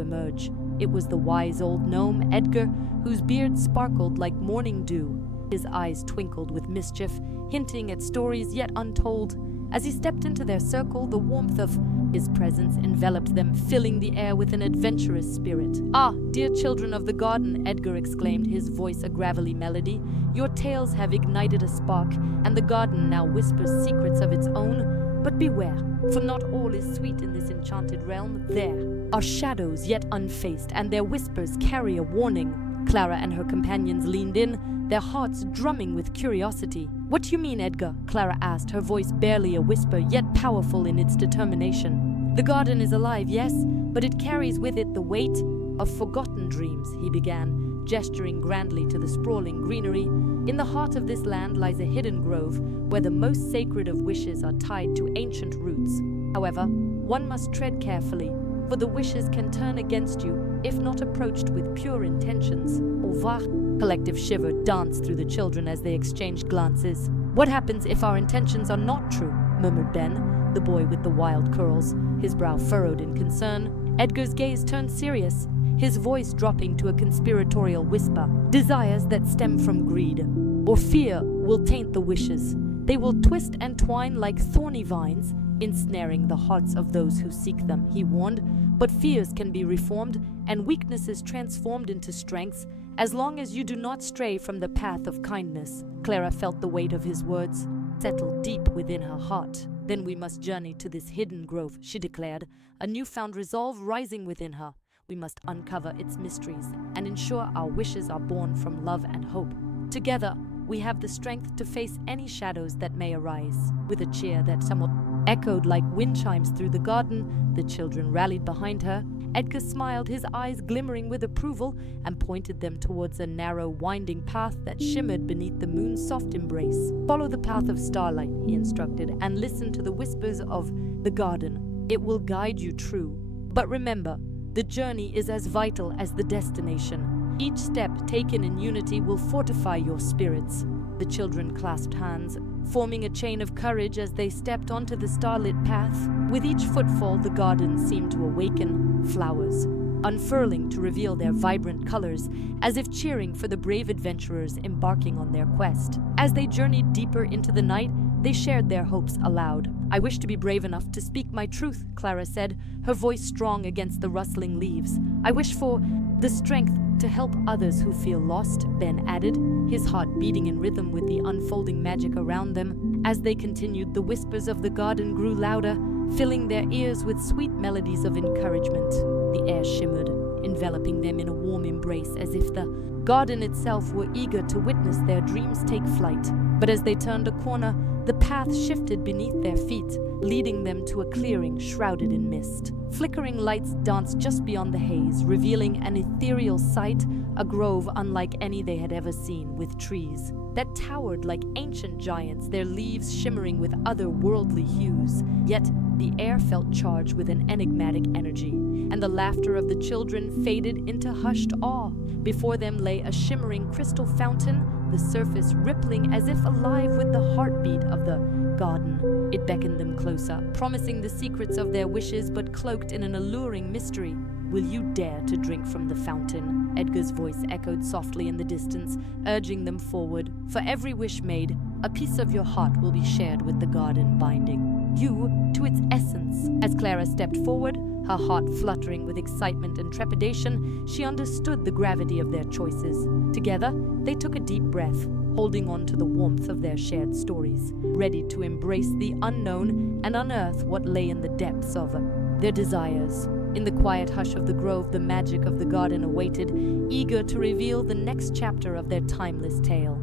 emerge. It was the wise old gnome, Edgar, whose beard sparkled like morning dew. His eyes twinkled with mischief, hinting at stories yet untold. As he stepped into their circle, the warmth of his presence enveloped them, filling the air with an adventurous spirit. "Ah, dear children of the garden," Edgar exclaimed, his voice a gravelly melody, "your tales have ignited a spark, and the garden now whispers secrets of its own. But beware, for not all is sweet in this enchanted realm. There are shadows yet unfaced, and their whispers carry a warning." Clara and her companions leaned in, their hearts drumming with curiosity. "What do you mean, Edgar?" Clara asked, her voice barely a whisper, yet powerful in its determination. "The garden is alive, yes, but it carries with it the weight of forgotten dreams," he began, gesturing grandly to the sprawling greenery. "In the heart of this land lies a hidden grove, where the most sacred of wishes are tied to ancient roots. However, one must tread carefully, for the wishes can turn against you if not approached with pure intentions." Au revoir. Collective shiver danced through the children as they exchanged glances. "What happens if our intentions are not true?" murmured Ben, the boy with the wild curls, his brow furrowed in concern. Edgar's gaze turned serious, his voice dropping to a conspiratorial whisper. "Desires that stem from greed or fear will taint the wishes. They will twist and twine like thorny vines, ensnaring the hearts of those who seek them," he warned. "But fears can be reformed and weaknesses transformed into strengths, as long as you do not stray from the path of kindness." Clara felt the weight of his words settle deep within her heart. "Then we must journey to this hidden grove," she declared, a newfound resolve rising within her. "We must uncover its mysteries and ensure our wishes are born from love and hope. Together, we have the strength to face any shadows that may arise." With a cheer that somewhat echoed like wind chimes through the garden, the children rallied behind her. Edgar smiled, his eyes glimmering with approval, and pointed them towards a narrow, winding path that shimmered beneath the moon's soft embrace. "Follow the path of starlight," he instructed, "and listen to the whispers of the garden. It will guide you true. But remember, the journey is as vital as the destination. Each step taken in unity will fortify your spirits." The children clasped hands, forming a chain of courage as they stepped onto the starlit path. With each footfall, the garden seemed to awaken, flowers unfurling to reveal their vibrant colors, as if cheering for the brave adventurers embarking on their quest. As they journeyed deeper into the night, they shared their hopes aloud. "I wish to be brave enough to speak my truth," Clara said, her voice strong against the rustling leaves. "I wish for the strength to help others who feel lost," Ben added, his heart beating in rhythm with the unfolding magic around them. As they continued, the whispers of the garden grew louder, filling their ears with sweet melodies of encouragement. The air shimmered, enveloping them in a warm embrace, as if the garden itself were eager to witness their dreams take flight. But as they turned a corner, the path shifted beneath their feet, leading them to a clearing shrouded in mist. Flickering lights danced just beyond the haze, revealing an ethereal sight, a grove unlike any they had ever seen, with trees that towered like ancient giants, their leaves shimmering with otherworldly hues. Yet the air felt charged with an enigmatic energy, and the laughter of the children faded into hushed awe. Before them lay a shimmering crystal fountain, the surface rippling as if alive with the heartbeat of the garden. It beckoned them closer, promising the secrets of their wishes, but cloaked in an alluring mystery. "Will you dare to drink from the fountain?" Edgar's voice echoed softly in the distance, urging them forward. "For every wish made, a piece of your heart will be shared with the garden, binding you to its essence." As Clara stepped forward, her heart fluttering with excitement and trepidation, she understood the gravity of their choices. Together, they took a deep breath, holding on to the warmth of their shared stories, ready to embrace the unknown and unearth what lay in the depths of their desires. In the quiet hush of the grove, the magic of the garden awaited, eager to reveal the next chapter of their timeless tale.